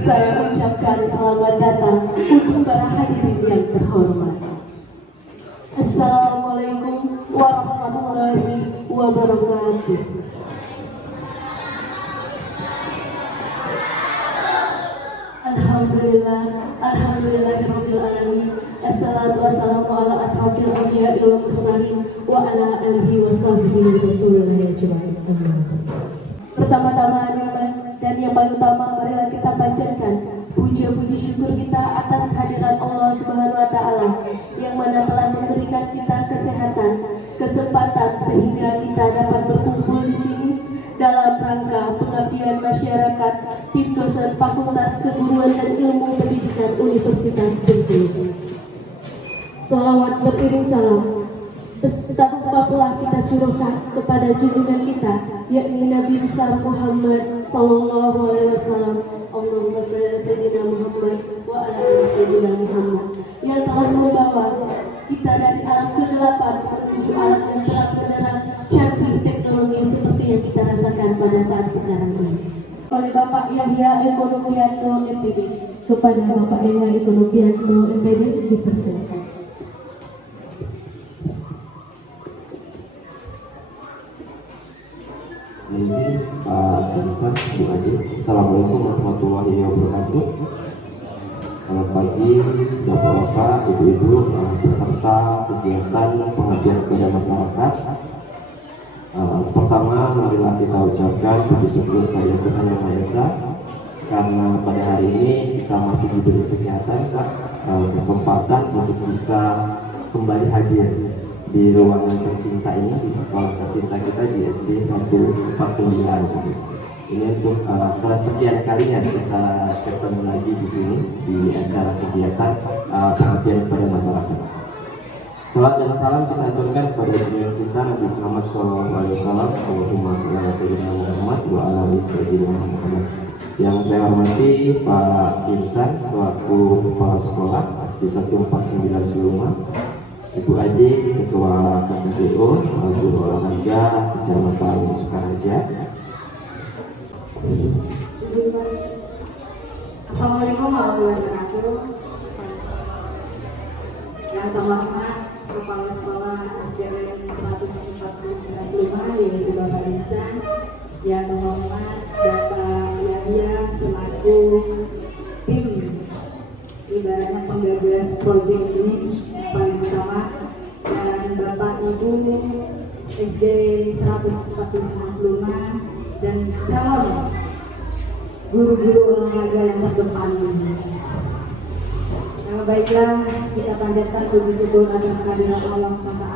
Saya ucapkan selamat datang untuk para hadirin yang terhormat. Assalamualaikum warahmatullahi wabarakatuh. Alhamdulillahirabbil alamin. Assalatu wassalamu ala asrofil anbiya'i wal mursalin wa ala alihi washabbihi Rasulillah ajmain. Pertama-tama dan yang paling utama, marilah kita panjatkan puji-puji syukur kita atas kehadiran Allah Subhanahu wa taala yang mana telah memberikan kita kesehatan, kesempatan sehingga kita dapat berkumpul di sini dalam rangka pengabdian masyarakat tim dosen Fakultas Keguruan dan Ilmu Pendidikan Universitas Bengkulu. Salawat beriring salam tak lupa pula kita curahkan kepada junjungan kita, yakni Nabi besar Muhammad sallallahu alaihi wasallam. Allahumma shalli ala sayyidina Muhammad wa ala ali sayyidina Muhammad, yang telah membawa kita dari alam kegelapan menuju alam yang terang benderang canggih teknologi seperti yang kita rasakan pada saat sekarang ini. Oleh Bapak Yahya Ekonomianto MPD, kepada Bapak Yahya Ekonomianto MPD dipersilakan. Pak Besar, Bu Adi. Assalamualaikum warahmatullahi wabarakatuh. Selamat pagi, Bapak-bapak, Ibu-ibu, peserta kegiatan pengabdian kepada masyarakat. Pertama, marilah kita ucapkan puji syukur kepada Tuhan Yang Maha Esa, karena pada hari ini kita masih diberi kesehatan, Pak, kesempatan untuk bisa kembali hadir di ruangan tercinta ini, di sekolah tercinta kita di SD 149. Ini untuk kesekian kalinya kita ketemu lagi di sini di acara kegiatan pengabdian kepada masyarakat. Salam dan salam kita aturkan kepada junjungan kita Nabi Muhammad SAW. Allahumma sholli ala sayyidina Muhammad wa ala ali sayyidina Muhammad. Yang saya hormati Pak Insan selaku kepala sekolah SD 149 Seluma, Ibu Adi, Ketua KPDO, Guru Olahraga Kecamatan Sukaraja. Assalamualaikum warahmatullahi wabarakatuh. Yang terhormat Kepala Sekolah SDN 149 Seluma, yaitu Bapak Insan. Yang terhormat Bapak Yahya selaku tim ibaratnya penggagas proyek ini yang paling utama, dan Bapak Ibu SD 149 Seluma dan calon guru-guru olahraga yang terdepan ini. Baiklah, kita panjatkan puji syukur atas kehadiran Allah SWT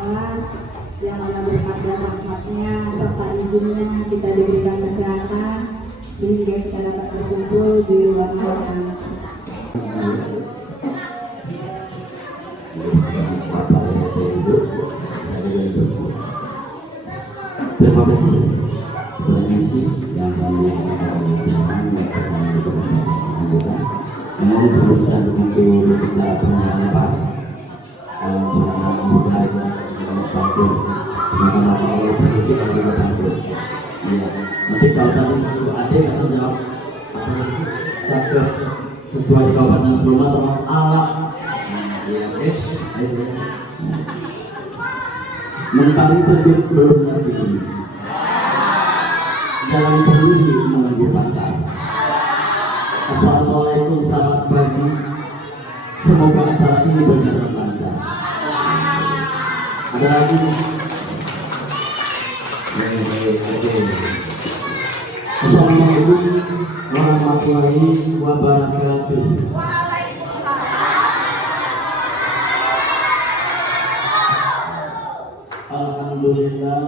yang Allah berkat dan rahmatnya serta izinnya kita diberikan kesehatan sehingga kita dapat berkumpul di ruangan yang terima kasih Misi yang kami lakukan. Namun sebelum saya untuk bicara penyampaian Pak, mulai bantu dengan Allah positif dan juga bantu. Iya, nanti kalau tadi itu ada atau jawab cakap sesuai kabupaten Seluma atau alat. Iya, ayo. Mentari terbit belum lagi ini. Jalan sendiri menuju pasar. Assalamualaikum, selamat pagi. Semoga acara ini berjalan lancar. Ada lagi? Assalamualaikum warahmatullahi wabarakatuh. Alhamdulillah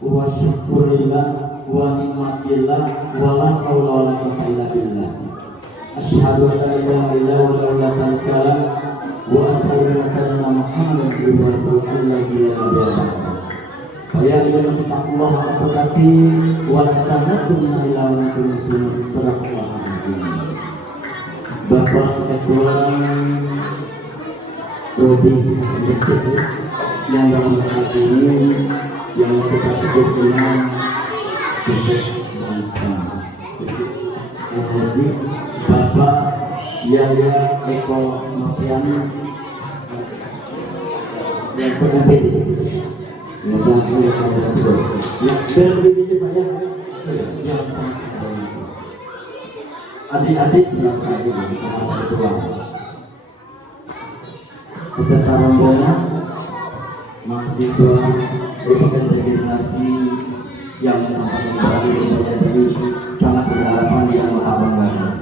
wa syukurillah wa nikmatillah wa la haula wa la quwwata illa billah. Asyhadu an la ilaha illallah wa la syarika lah wa asyhadu anna Muhammadan abduhu wa rasuluhu la ilaha illallah. Ya ayyuhal taqwa haqqa wa la tamutunna illa wa antum muslimun. Sadaqallahu azim. Bapak Ketua Prodi yang dalam hati ini yang kita sebut dengan Bapak Yaya Eko Noviani dan pengantin yang belakang yang ada itu yang berdiri Pak ya, yang adik-adik belakang ini anak tua peserta rombongan mahasiswa merupakan regenerasi yang tampaknya berada dari sangat berharapan yang banggakan.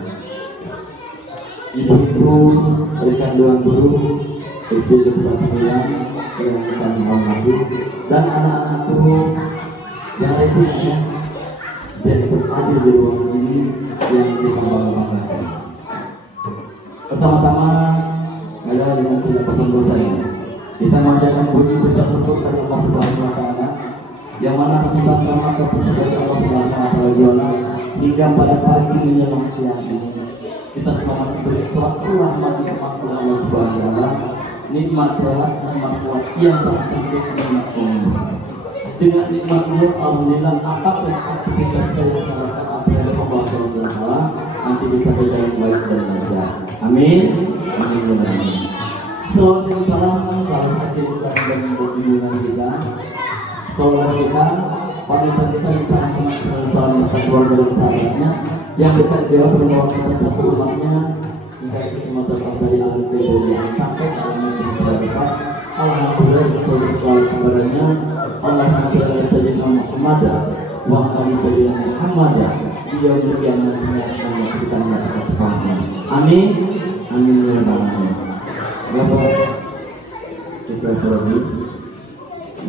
Ibu-ibu, rekan dewan guru SD 29 yang kami hormati dan anak-anakku yang lainnya dan ikut hadir di ruangan ini yang kita banggakan. Pertama-tama adalah dengan tidak bosan-bosan kita mengajarkan bunyi besar sebut dari Allah Subhanahu wa Ta'ala yang mana kesempatan pertama kepada Allah Subhanahu wa Ta'ala hingga pada pagi menjelang siang ini kita semua masih bersuatu rahmat Allah Subhanahu wa Ta'ala, nikmat sehat dan kuat yang sangat penting nikmat umum. Dengan nikmat umum alhamdulillah apapun aktivitas kita lakukan asal Allah Subhanahu wa Ta'ala nanti bisa berjalan baik dan lancar. Amin. Amin. Salawat dan salam kita dan bimbingan kita, tolong kita, wanita kita yang sangat mengenal salam bersama keluarga dan sahabatnya, yang dekat jauh membawa kita satu umatnya hingga itu semua terlepas dari alam yang sampai dalam berdekat. Alhamdulillah bersyukur selalu kepadanya. Allahumma sholli ala sayyidina Muhammad wa ala sayyidina Muhammad dia yang nantinya kita menyatakan sepahamnya. Amin. Amin ya rabbal alamin. Bapak kita berdoa,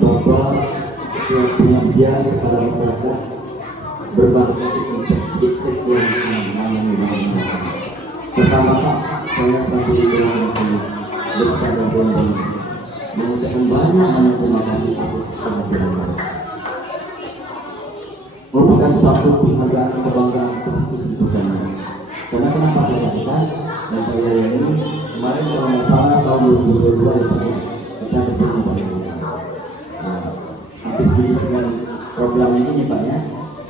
Bapak pengabdian kepada masyarakat berbasis diktik yang mengalami masyarakat. Pertama Pak, saya satu di dalam sini bersama Bondong mengucapkan banyak terima kasih atas kehadiran Bapak. Merupakan suatu penghargaan kebanggaan khusus untuk kami. Karena kenapa saya lakukan dan saya ini kemarin kalau nggak salah tahun 2022 ya kita bertemu Pak. Habis dengan program ini Pak ya,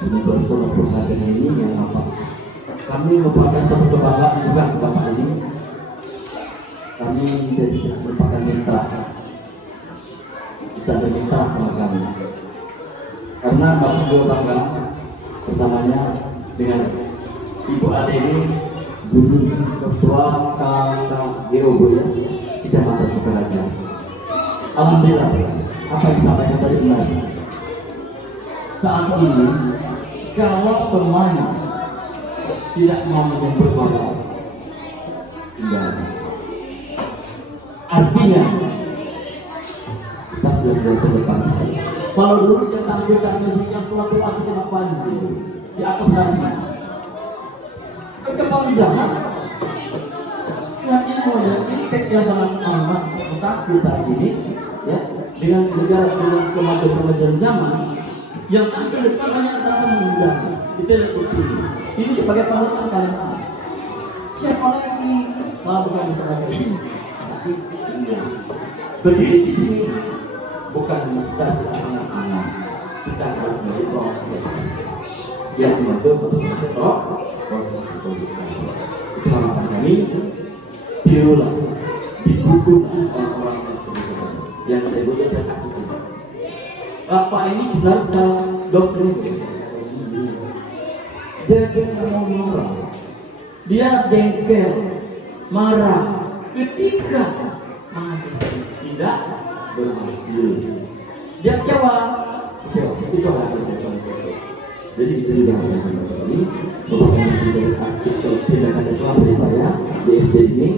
ini bersama perusahaan ini yang apa? Kami merupakan satu kebanggaan juga Bapak ini. Kami merupakan mitra, bisa ada mitra sama kami. Karena Bapak juga bangga pertamanya dengan Ibu Ade ini dulu ketua KKGOB ya, Kecamatan Sukaraja. Alhamdulillah, apa yang disampaikan tadi benar. Saat ini, kalau pemain tidak mau menyebut bola, tinggal. Artinya, kita sudah berada di depan. Kalau dulu dia tampilkan musik yang tua-tua kita ngapain di apa sekarang? Berkembang zaman, ini model intake yang sangat amat, tetapi saat ini, ya, dengan kemajuan zaman, yang tampil depan hanya antara muda, kita lihat ini sebagai panutan kalian. Siapa lagi? Bukan ini, tapi dia berdiri di sini bukan mesti anak-anak, kita harus dari proses. Ya semua itu proses itu harapan kami diulang, dibukukan orang-orang yang kedua saya takut. Bapak ini benar dosen, dia ngomong, dia jengkel, marah ketika mahasiswa tidak berhasil. Dia kecewa, itu harus dilakukan. Jadi itu juga ini merupakan tidak ada kelas dari saya di SD ini.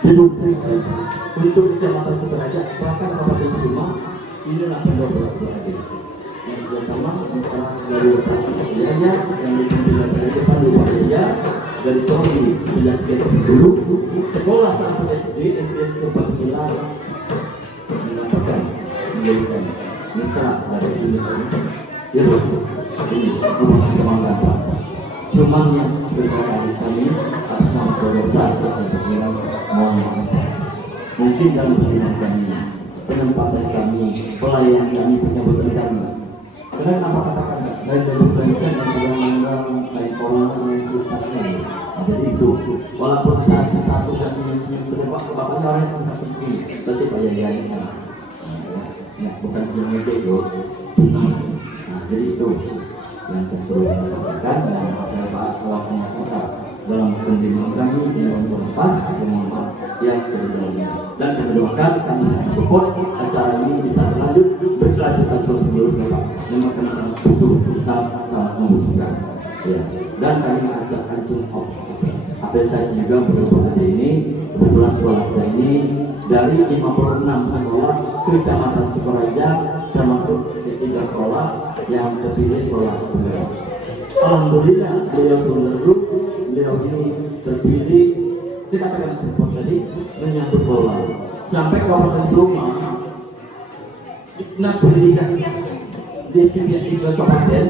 Judul saya untuk Kecamatan Sukaraja, bahkan Kabupaten Suma, inilah pendorong adik yang bersama antara dari Jaya yang dipimpin dari depan Pak Jaya dari Tori menjelaskan dulu sekolah sampai SD kelas 9 mendapatkan menjadikan mitra dari ini. Ini merupakan kebanggaan Pak. Cuma yang berbeda kami atas nama keluarga saya mohon maaf. Mungkin dalam pilihan kami, penempatan kami, pelayanan kami, penyambutan kami. Karena apa katakan dan pendidikan yang menanggung kayak corona yang sifatnya. Jadi itu. Walaupun saat satu dan senyum-senyum itu bapaknya orang yang senyum, berarti Pak yang di sana. Ya, bukan senyum itu. Nah, jadi itu yang saya perlu sampaikan dan Pak waktunya kata dalam pendidikan kami yang pas dengan yang kebetulannya dan mendoakan kami support acara ini bisa berkelanjutan terus menerus Pak. Memang kami sangat butuh, sangat membutuhkan. Ya, dan kami mengajak anjing apresiasi juga untuk hari ini kebetulan sekolah kita ini dari 56 sekolah kecamatan Sukoharjo termasuk 3 sekolah yang terpilih sekolah penggerak. Alhamdulillah beliau ini terpilih. Saya katakan support tadi menyambut bola sampai kabupaten Suma Dinas Pendidikan di sini 3 kabupaten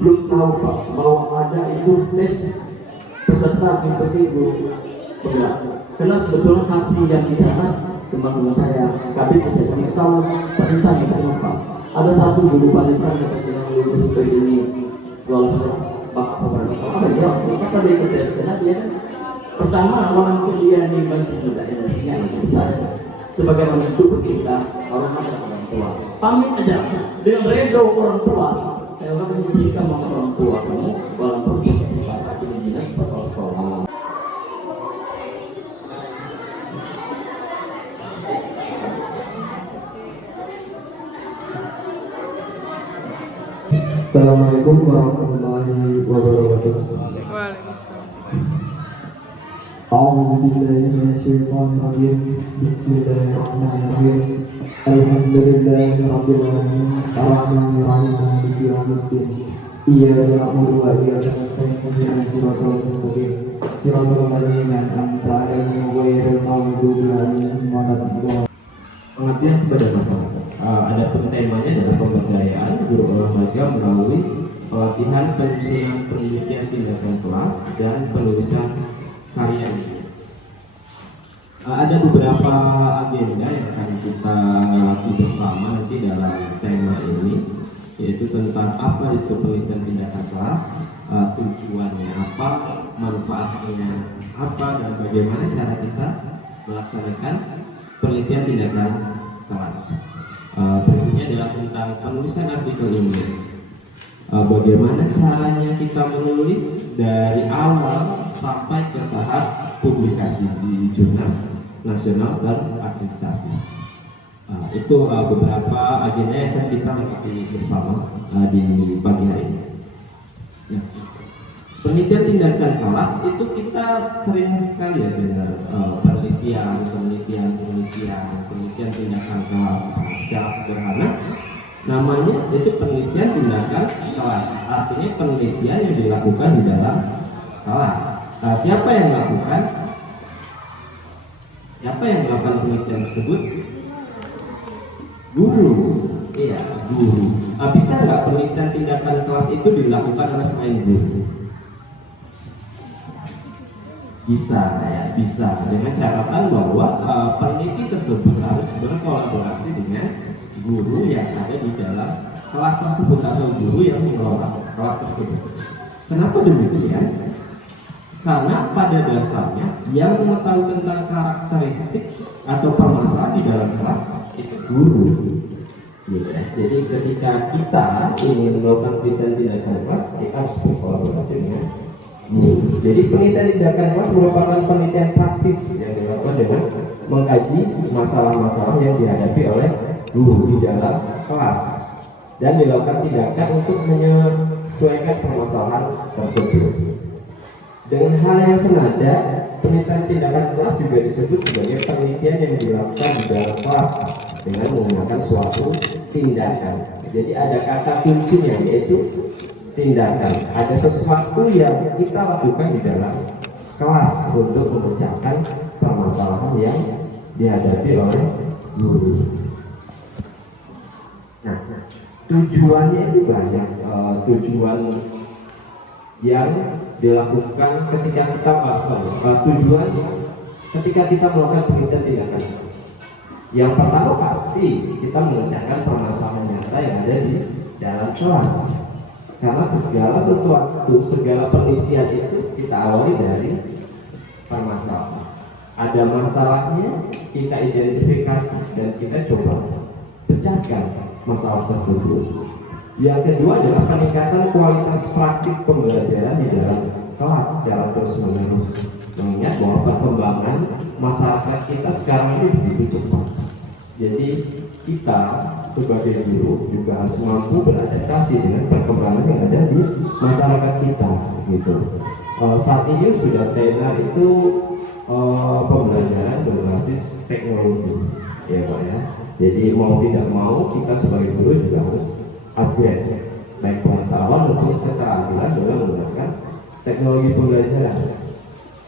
belum tahu Pak bahwa ada itu tes peserta mengikuti guru penggerak. Karena kebetulan kasih yang di sana teman-teman saya kabin saya kami tahu Pak Insan yang kenapa ada satu guru Pak Insan yang lulus ke ini sekolah Pak apa ya apa dia ikut tes karena dia pertama orang kuliah di masih muda energinya yang besar sebagaimana itu kita hormat orang tua pamit aja dengan redo orang tua. Saya akan mengisihkan orang tua kamu walaupun kita kasih dinas sekolah. Assalamualaikum warahmatullahi wabarakatuh. A'udzu billahi minasyaitonir rajim. Bismillahirrahmanirrahim. Alhamdulillahirabbil alamin. Arrahmanir rahim. Maliki yaumiddin. Iyyaka na'budu wa iyyaka nasta'in. Ihdinas siratal mustaqim. Siratal ladzina an'amta 'alaihim ghairil maghdubi 'alaihim waladdallin. Pengabdian kepada masyarakat. Adapun temanya adalah pemberdayaan guru olahraga melalui pelatihan, penyusunan penelitian tindakan kelas dan penulisan karya. Ada beberapa agenda yang akan kita lalui bersama nanti dalam tema ini, yaitu tentang apa itu penelitian tindakan kelas, tujuannya apa, manfaatnya apa, dan bagaimana cara kita melaksanakan penelitian tindakan kelas. Berikutnya adalah tentang penulisan artikel ini. Bagaimana caranya kita menulis dari awal sampai ke tahap publikasi di jurnal nasional dan akreditasi. Itu beberapa agenda yang akan kita ikuti bersama di pagi hari ini. Ya. Penelitian tindakan kelas itu kita sering sekali ya dengar penelitian tindakan kelas. Secara sederhana namanya itu penelitian tindakan kelas, artinya penelitian yang dilakukan di dalam kelas. Siapa yang melakukan? Siapa yang melakukan penelitian tersebut? Guru. Iya, guru. Bisa nggak penelitian tindakan kelas itu dilakukan oleh selain guru? Bisa, ya, bisa. Dengan catatan bahwa peneliti tersebut harus berkolaborasi dengan guru yang ada di dalam kelas tersebut atau guru yang mengelola kelas tersebut. Kenapa demikian? Karena pada dasarnya yang mengetahui tentang karakteristik atau permasalahan di dalam kelas itu guru. Ya, jadi ketika kita ingin melakukan penelitian tindakan kelas, kita harus berkolaborasi dengan guru. Jadi penelitian tindakan kelas merupakan penelitian praktis yang dilakukan dengan mengkaji masalah-masalah yang dihadapi oleh guru di dalam kelas dan dilakukan tindakan untuk menyesuaikan permasalahan tersebut. Dengan hal yang senada, penelitian tindakan kelas juga disebut sebagai penelitian yang dilakukan di dalam kelas dengan menggunakan suatu tindakan. Jadi ada kata kuncinya yaitu tindakan. Ada sesuatu yang kita lakukan di dalam kelas untuk memecahkan permasalahan yang dihadapi oleh guru. Nah, tujuannya itu banyak. Tujuan yang dilakukan ketika kita melakukan tujuannya ketika kita melakukan penelitian tindakan. Yang pertama pasti kita memecahkan permasalahan nyata yang ada di dalam kelas. Karena segala sesuatu, segala penelitian itu kita awali dari permasalahan. Ada masalahnya, kita identifikasi dan kita coba pecahkan masalah tersebut. Yang kedua adalah peningkatan kualitas praktik pembelajaran di dalam kelas secara terus-menerus. Mengingat bahwa perkembangan masyarakat kita sekarang ini begitu cepat. Jadi kita sebagai guru juga harus mampu beradaptasi dengan perkembangan yang ada di masyarakat kita, gitu. Saat ini sudah tenar itu pembelajaran berbasis teknologi, ya Pak ya. Jadi mau tidak mau kita sebagai guru juga harus upgrade baik pengetahuan maupun keterampilan dalam menggunakan teknologi pembelajaran,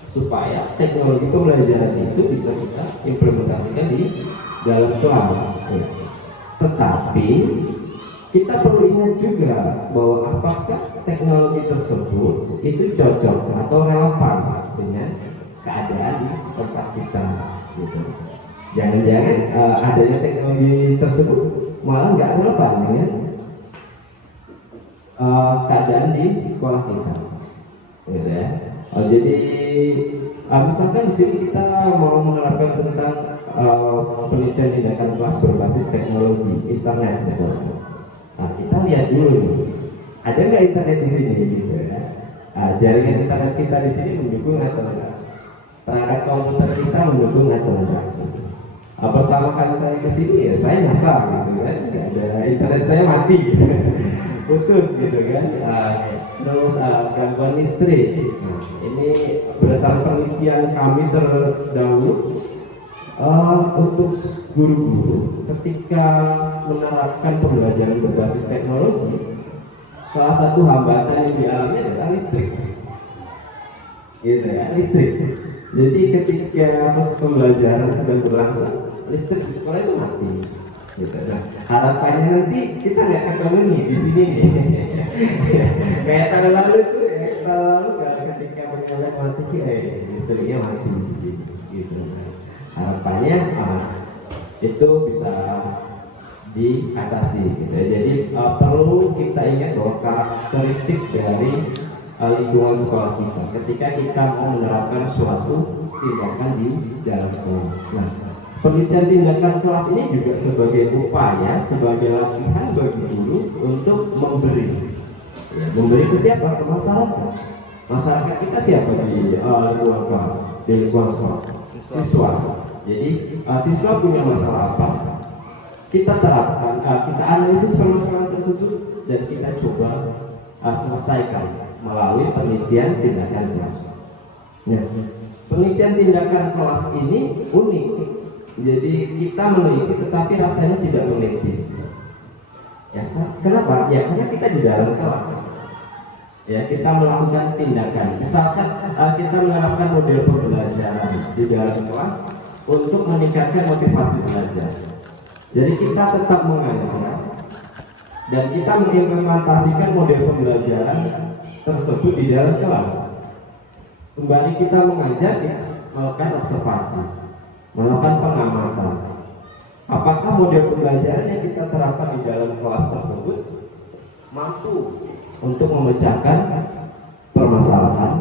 supaya teknologi pembelajaran itu bisa kita implementasikan di dalam kelas. Tetapi kita perlu ingat juga bahwa apakah teknologi tersebut itu cocok atau relevan dengan keadaan di tempat kita, gitu. Jangan-jangan adanya teknologi tersebut malah nggak relevan dengan keadaan di sekolah kita, gitu ya. Jadi misalkan di sini kita mau menerapkan tentang penelitian tindakan kelas berbasis teknologi internet misalnya. Nah, kita lihat dulu nih, ada nggak internet di sini, gitu ya. Jaringan internet kita di sini mendukung atau enggak? Perangkat komputer kita mendukung atau enggak? Pertama kali saya ke sini ya saya nyasar, gitu kan, nggak ada internet, saya mati, putus, gitu kan. Terus gangguan listrik. Nah, ini berdasarkan penelitian kami terdahulu, untuk guru-guru ketika menerapkan pembelajaran berbasis teknologi, salah satu hambatan yang dialami adalah listrik, gitu ya, listrik. Jadi ketika proses pembelajaran sedang berlangsung, listrik di sekolah itu mati, gitu. Nah, harapannya nanti kita nggak ketemu nih di sini nih. Kayak tahun lalu tuh ya, ketika berjalan mati, listriknya mati di sini, gitu. Harapannya itu bisa diatasi, gitu ya. Jadi perlu kita ingat bahwa karakteristik dari lingkungan sekolah kita ketika kita mau menerapkan suatu tindakan di dalam kelas. Nah, penelitian tindakan kelas ini juga sebagai upaya, sebagai latihan bagi guru untuk memberi ke siapa? Ke masyarakat. Masyarakat kita siapa di lingkungan kelas, di lingkungan sekolah? Siswa. Jadi siswa punya masalah apa? Kita terapkan, kita analisis permasalahan tersebut dan kita coba selesaikan melalui penelitian tindakan kelas. Nah, penelitian tindakan kelas ini unik. Jadi kita meneliti tetapi rasanya tidak meneliti. Ya, kenapa? Ya karena kita di dalam kelas. Ya, kita melakukan tindakan. Misalkan kita menerapkan model pembelajaran di dalam kelas untuk meningkatkan motivasi belajar. Jadi kita tetap mengajar dan kita mengimplementasikan model pembelajaran tersebut di dalam kelas. Sembari kita mengajar, kita melakukan observasi, melakukan pengamatan. Apakah model pembelajaran yang kita terapkan di dalam kelas tersebut mampu untuk memecahkan permasalahan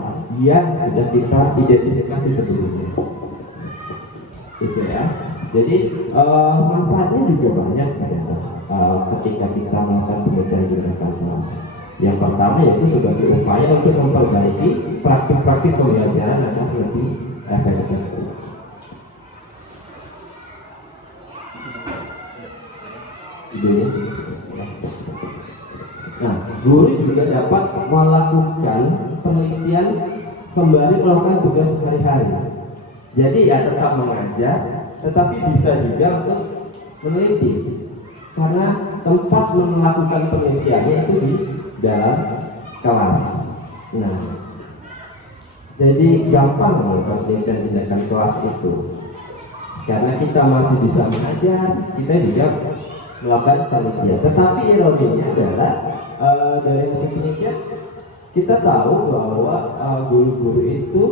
yang sudah kita identifikasi sebelumnya, itu ya. Jadi manfaatnya juga banyak ternyata ketika kita melakukan penelitian tindakan kelas. Yang pertama yaitu sebagai upaya untuk memperbaiki praktik-praktik pembelajaran agar lebih efektif. Nah, guru juga dapat melakukan penelitian sembari melakukan tugas sehari-hari. Jadi ya tetap mengajar, tetapi bisa juga untuk meneliti, karena tempat melakukan penelitiannya itu di dalam kelas. Nah, jadi gampang melakukan penelitian tindakan kelas itu, karena kita masih bisa mengajar, kita juga melakukan penelitian. Tetapi ironinya adalah dari sisi penelitian kita tahu bahwa guru-guru itu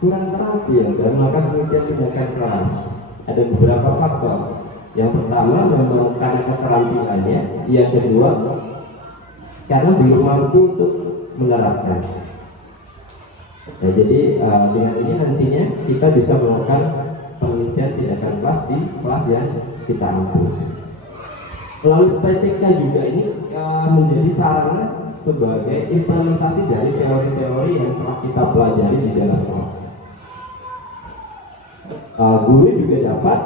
kurang terampil dalam melakukan penelitian tindakan kelas. Ada beberapa faktor. Yang pertama memang karena keterampilannya, yang kedua karena belum mampu untuk menerapkan. Nah, jadi dengan ini nantinya kita bisa melakukan penelitian tindakan kelas di kelas yang kita ambil. Melalui PTK juga ini menjadi sarana sebagai implementasi dari teori-teori yang telah kita pelajari di dalam kelas. Guru juga dapat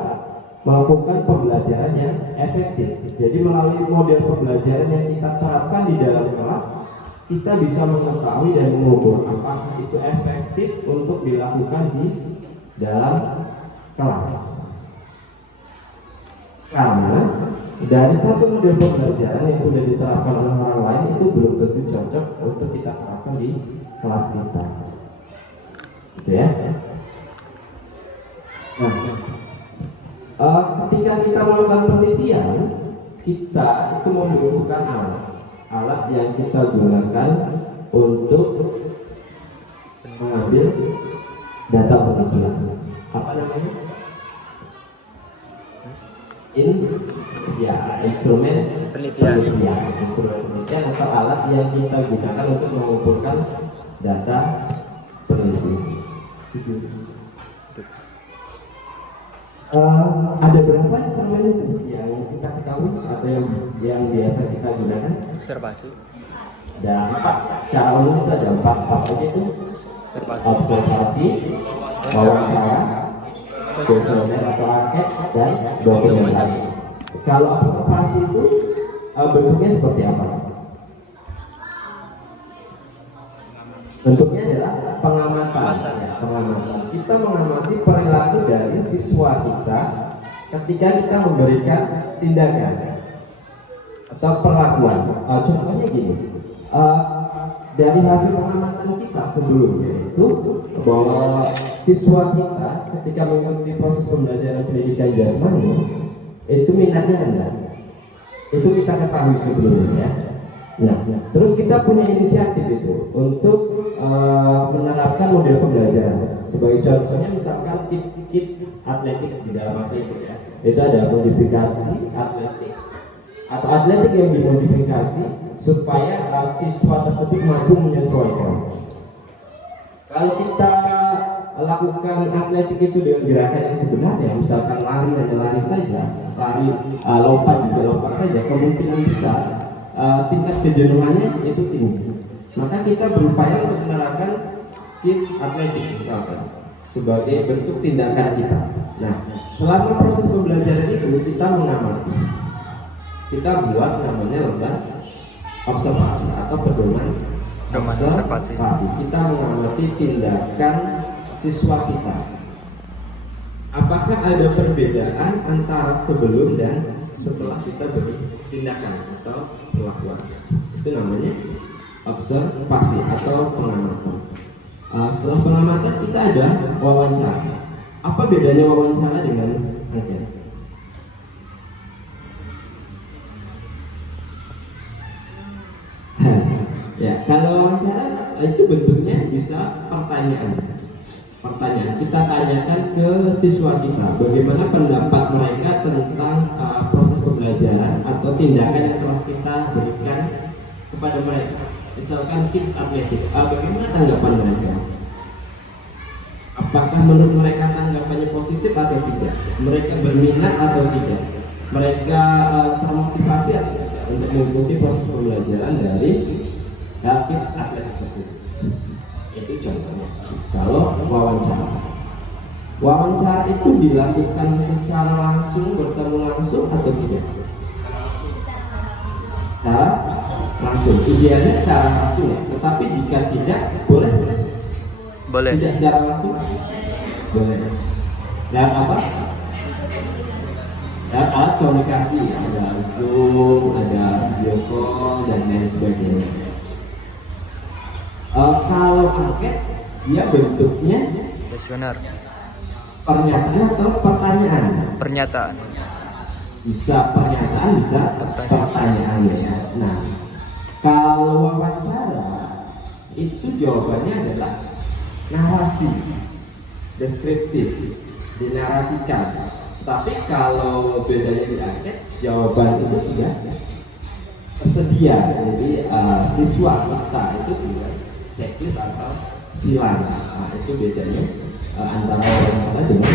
melakukan pembelajaran yang efektif. Jadi melalui model pembelajaran yang kita terapkan di dalam kelas, kita bisa mengetahui dan mengukur apakah itu efektif untuk dilakukan di dalam kelas. Karena dari satu model pembelajaran yang sudah diterapkan oleh orang lain itu belum tentu cocok untuk kita terapkan di kelas kita. Gitu ya. Nah, ketika kita melakukan penelitian, kita itu membutuhkan alat yang kita gunakan untuk mengambil data penelitian. Apa namanya? Instrumen penelitian. Instrumen penelitian atau alat yang kita gunakan untuk mengumpulkan data penelitian. Ada berapa instrumen itu yang kita ketahui atau yang biasa kita gunakan? Observasi. Ada 4. Secara umum itu ada 4 apa itu? Observasi, wawancara, kuesioner atau angket, dan dokumentasi. Kalau observasi itu bentuknya seperti apa? Bentuknya adalah pengamatan. Pengamatan. Kita mengamati perilaku dari siswa kita ketika kita memberikan tindakan atau perlakuan. Contohnya gini, dari hasil pengamatan kita sebelumnya itu bahwa siswa kita ketika mengikuti proses pembelajaran pendidikan jasmani itu minatnya rendah. Itu kita ketahui sebelumnya. Nah, terus kita punya inisiatif itu untuk menerapkan model pembelajaran. Sebagai contohnya misalkan kids atletik di dalam apa itu ya. Itu ada modifikasi atletik atau atletik yang dimodifikasi supaya siswa tersebut mampu menyesuaikan. Kalau kita lakukan atletik itu dengan gerakan yang sebenarnya, misalkan lari hanya lari saja, lari lompat juga lompat saja, kemungkinan besar tingkat kejenuhannya itu tinggi. Maka kita berupaya untuk menerapkan kids atletik misalkan sebagai bentuk tindakan kita. Nah, selama proses pembelajaran itu kita mengamati. Kita buat namanya lembar observasi atau pedoman observasi. Kita mengamati tindakan siswa kita. Apakah ada perbedaan antara sebelum dan setelah kita bertindakan atau perlakuan? Itu namanya observasi atau pengamatan. Setelah pengamatan kita ada wawancara. Apa bedanya wawancara dengan angket? Ya, kalau wawancara itu bentuknya bisa pertanyaan. Kita tanyakan ke siswa kita bagaimana pendapat mereka tentang proses pembelajaran atau tindakan yang telah kita berikan kepada mereka. Misalkan kids atletik, bagaimana tanggapan mereka? Apakah menurut mereka tanggapannya positif atau tidak? Mereka berminat atau tidak? Mereka termotivasi atau tidak untuk mengikuti proses pembelajaran dari kids atletik tersebut? Itu contohnya. Kalau wawancara itu dilakukan secara langsung, bertemu langsung atau tidak? Secara langsung. Idealnya secara langsung ya. Tetapi jika tidak, boleh? Tidak secara langsung? Boleh. Dan apa? Dan alat komunikasi, ada Zoom, ada video call, dan lain sebagainya. Kalau angket, dia bentuknya kuesioner. Pernyataan atau pertanyaan? Pernyataan. Bisa pernyataan, bisa pertanyaan ya. Nah, kalau wawancara itu jawabannya adalah narasi, deskriptif, dinarasikan. Tapi kalau bedanya di angket, jawaban itu tidak tersedia. Jadi siswa kita itu tidak checklist atau silang. Nah, itu bedanya antara wawancara dengan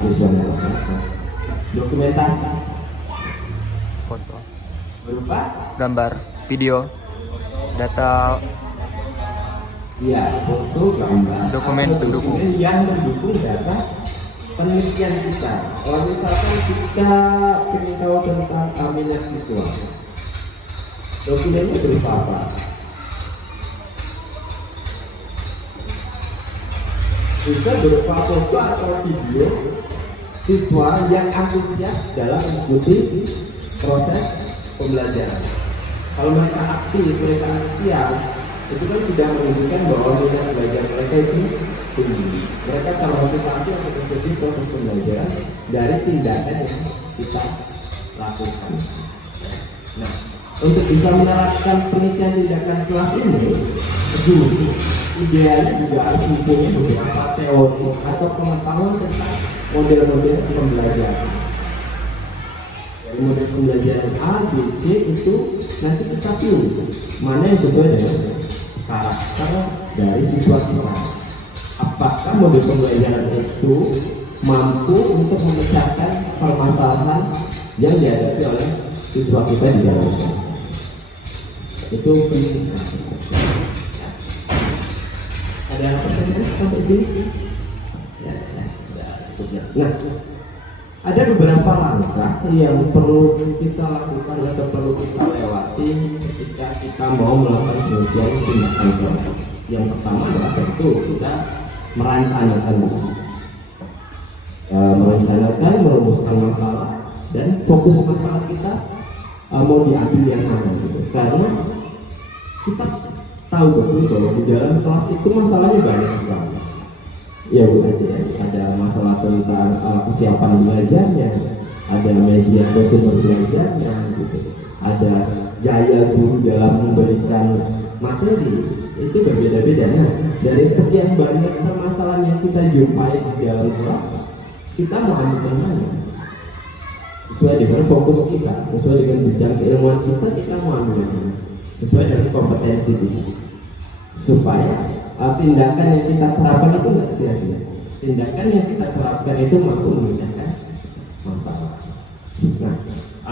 kuesioner. Dokumentasi Foto, berupa gambar, video, data, ya foto, gambar, Dokumen atau pendukung. dokumen yang mendukung data penelitian kita. Kalau misalkan kita ingin tahu tentang minat siswa, dokumennya berupa apa? Bisa berupa foto atau video siswa yang antusias dalam mengikuti proses pembelajaran. Kalau mereka aktif, mereka antusias, itu kan sudah menunjukkan bahwa minat belajar mereka itu tinggi. Mereka termotivasi untuk mengikuti proses pembelajaran dari tindakan yang kita lakukan. Nah, untuk bisa menerapkan penelitian tindakan kelas ini, idealnya juga harus mempunyai beberapa teori atau pengetahuan tentang model-model pembelajaran. Dari model pembelajaran A, B, C itu nanti kita pilih mana yang sesuai dengan karakter dari siswa kita. Apakah model pembelajaran itu mampu untuk memecahkan permasalahan yang dihadapi oleh siswa kita di dalam kelas. Itu penting sekali. Ada pertanyaan sampai sini? Ya, cukup ya. Nah, ada beberapa langkah yang perlu kita lakukan atau perlu kita lewati ketika kita mau melakukan penelitian tindakan kelas. Yang pertama adalah tentu kita merencanakan, merumuskan masalah dan fokus masalah kita mau diambil yang mana gitu. Karena kita tahu betul bahwa di dalam kelas itu masalahnya banyak sekali. Ya Bu, ada masalah tentang kesiapan belajarnya, ada media atau sumber belajarnya, gitu. Ada gaya guru dalam memberikan materi, itu berbeda-beda. Nah, dari sekian banyak permasalahan yang kita jumpai di dalam kelas, kita mau ambil mana? Sesuai dengan fokus kita, sesuai dengan bidang keilmuan kita mau ambil mana? Sesuai dengan kompetensi kita, supaya tindakan yang kita terapkan itu tidak sia-sia. Tindakan yang kita terapkan itu mampu memecahkan masalah. Nah,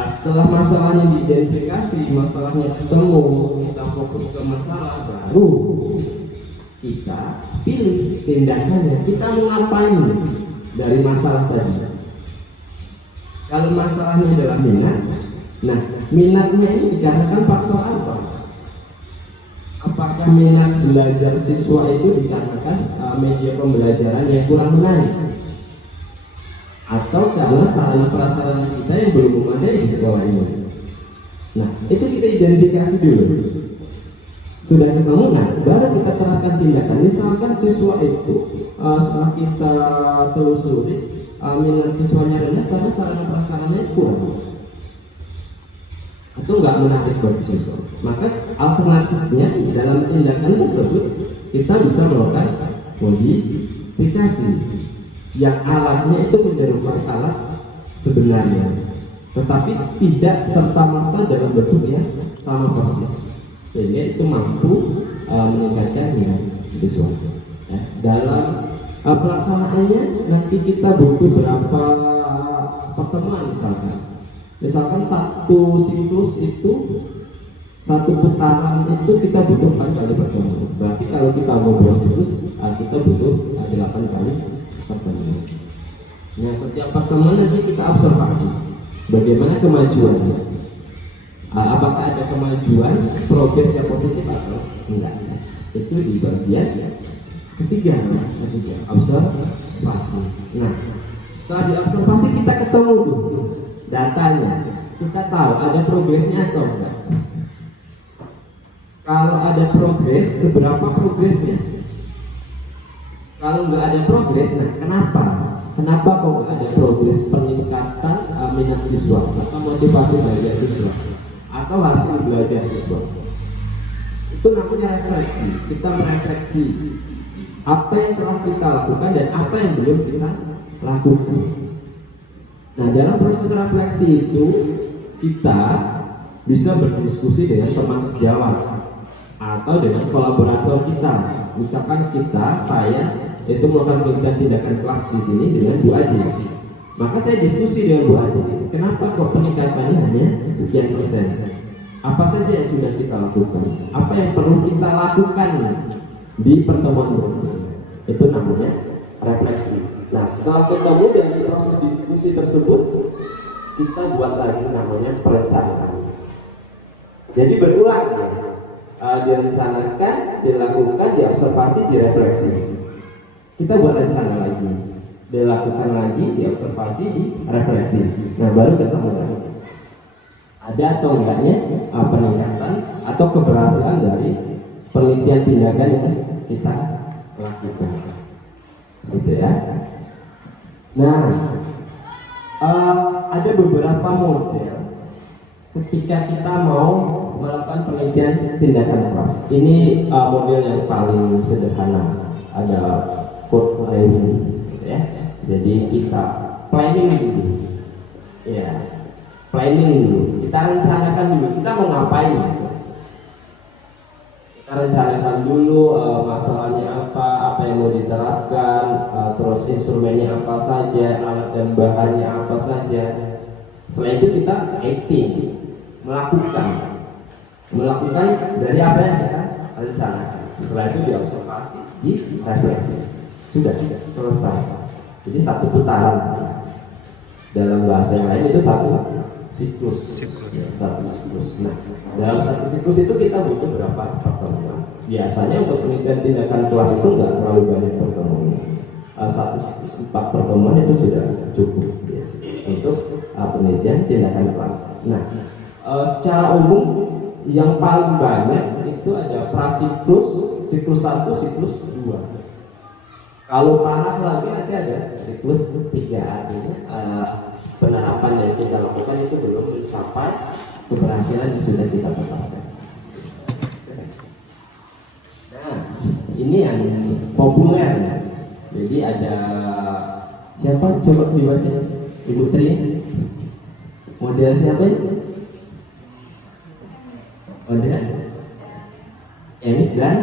setelah masalahnya diidentifikasi, masalahnya ketemu, kita fokus ke masalah, baru kita pilih tindakannya. Kita mau ngapain dari masalah tadi? Kalau masalahnya adalah minat, nah minatnya ini dikarenakan faktor apa? Apakah minat belajar siswa itu dikarenakan media pembelajaran yang kurang menarik, atau karena sarana prasarana kita yang belum memadai di sekolah ini? Nah, itu kita identifikasi dulu. Sudah ketemu, nah baru kita terapkan tindakan. Misalkan siswa itu setelah kita telusuri minat siswanya rendah karena sarana prasarananya kurang atau nggak menarik bagi siswa, maka alternatifnya dalam tindakan tersebut kita bisa melakukan modifikasi yang alatnya itu menyerupai alat sebenarnya, tetapi tidak serta-merta dalam bentuk yang sama persis, sehingga itu mampu meningkatkan minat siswa. Dalam pelaksanaannya nanti kita butuh berapa pertemuan misalkan satu siklus itu, satu putaran itu kita butuh 4 kali pertemuan. Berarti kalau kita mau 2 siklus, kita butuh 8 kali pertemuan. Nah, setiap pertemuan nanti kita observasi bagaimana kemajuannya. Apakah ada kemajuan, progres yang positif atau enggak. Itu di bagian ketiga, observasi. Nah, setelah diobservasi kita ketemu tuh datanya, kita tahu ada progresnya atau enggak. Kalau ada progres, seberapa progresnya? Kalau nggak ada progres, nah kenapa kok nggak ada progres peningkatan minat siswa atau motivasi belajar siswa atau hasil belajar siswa? Itu namanya refleksi. Kita merefleksi apa yang telah kita lakukan dan apa yang belum kita lakukan. Nah, dalam proses refleksi itu kita bisa berdiskusi dengan teman sejawat atau dengan kolaborator kita. Misalkan saya itu melakukan penelitian tindakan kelas di sini dengan Bu Adi. Maka saya diskusi dengan Bu Adi, kenapa kok peningkatannya hanya sekian persen? Apa saja yang sudah kita lakukan? Apa yang perlu kita lakukan di pertemuan berikutnya? Itu namanya refleksi. Nah, setelah ketemu dari proses diskusi tersebut, kita buat lagi namanya perencanaan. Jadi berulang ya. Direncanakan, dilakukan, diobservasi, direfleksi. Kita buat rencana lagi, dilakukan lagi, diobservasi, direfleksi. Nah, baru ketemu lagi. Ada atau enggaknya peningkatan atau keberhasilan dari penelitian tindakan yang kita lakukan, gitu ya. Nah, ada beberapa model ketika kita mau melakukan penelitian tindakan kelas. Ini model yang paling sederhana, ada code planning, gitu ya. Jadi kita planning dulu, ya, planning dulu. Kita rencanakan dulu, kita mau ngapain. Kita rencanakan dulu masalahnya apa yang mau diterapkan, terus instrumennya apa saja, alat dan bahannya apa saja. Setelah itu kita acting, melakukan dari apa yang kita rencanakan. Setelah itu diobservasi, direfleksi. Sudah selesai. Jadi satu putaran. Dalam bahasa yang lain itu satu siklus. Ya, satu siklus. Nah, dalam satu siklus itu kita butuh berapa pertemuan? Biasanya untuk penelitian tindakan kelas itu nggak terlalu banyak pertemuan. Satu siklus 4 pertemuan itu sudah cukup biasanya untuk penelitian tindakan kelas. Nah, secara umum yang paling banyak itu ada prasiklus, siklus 1, siklus 2. Kalau parah lagi nanti ada siklus 3, artinya penerapan yang kita lakukan itu belum mencapai keberhasilan yang sudah kita tetapkan. Nah, ini yang populer. Jadi ada siapa? Coba dibaca, Ibu Tri. Model siapa? Model Emis dan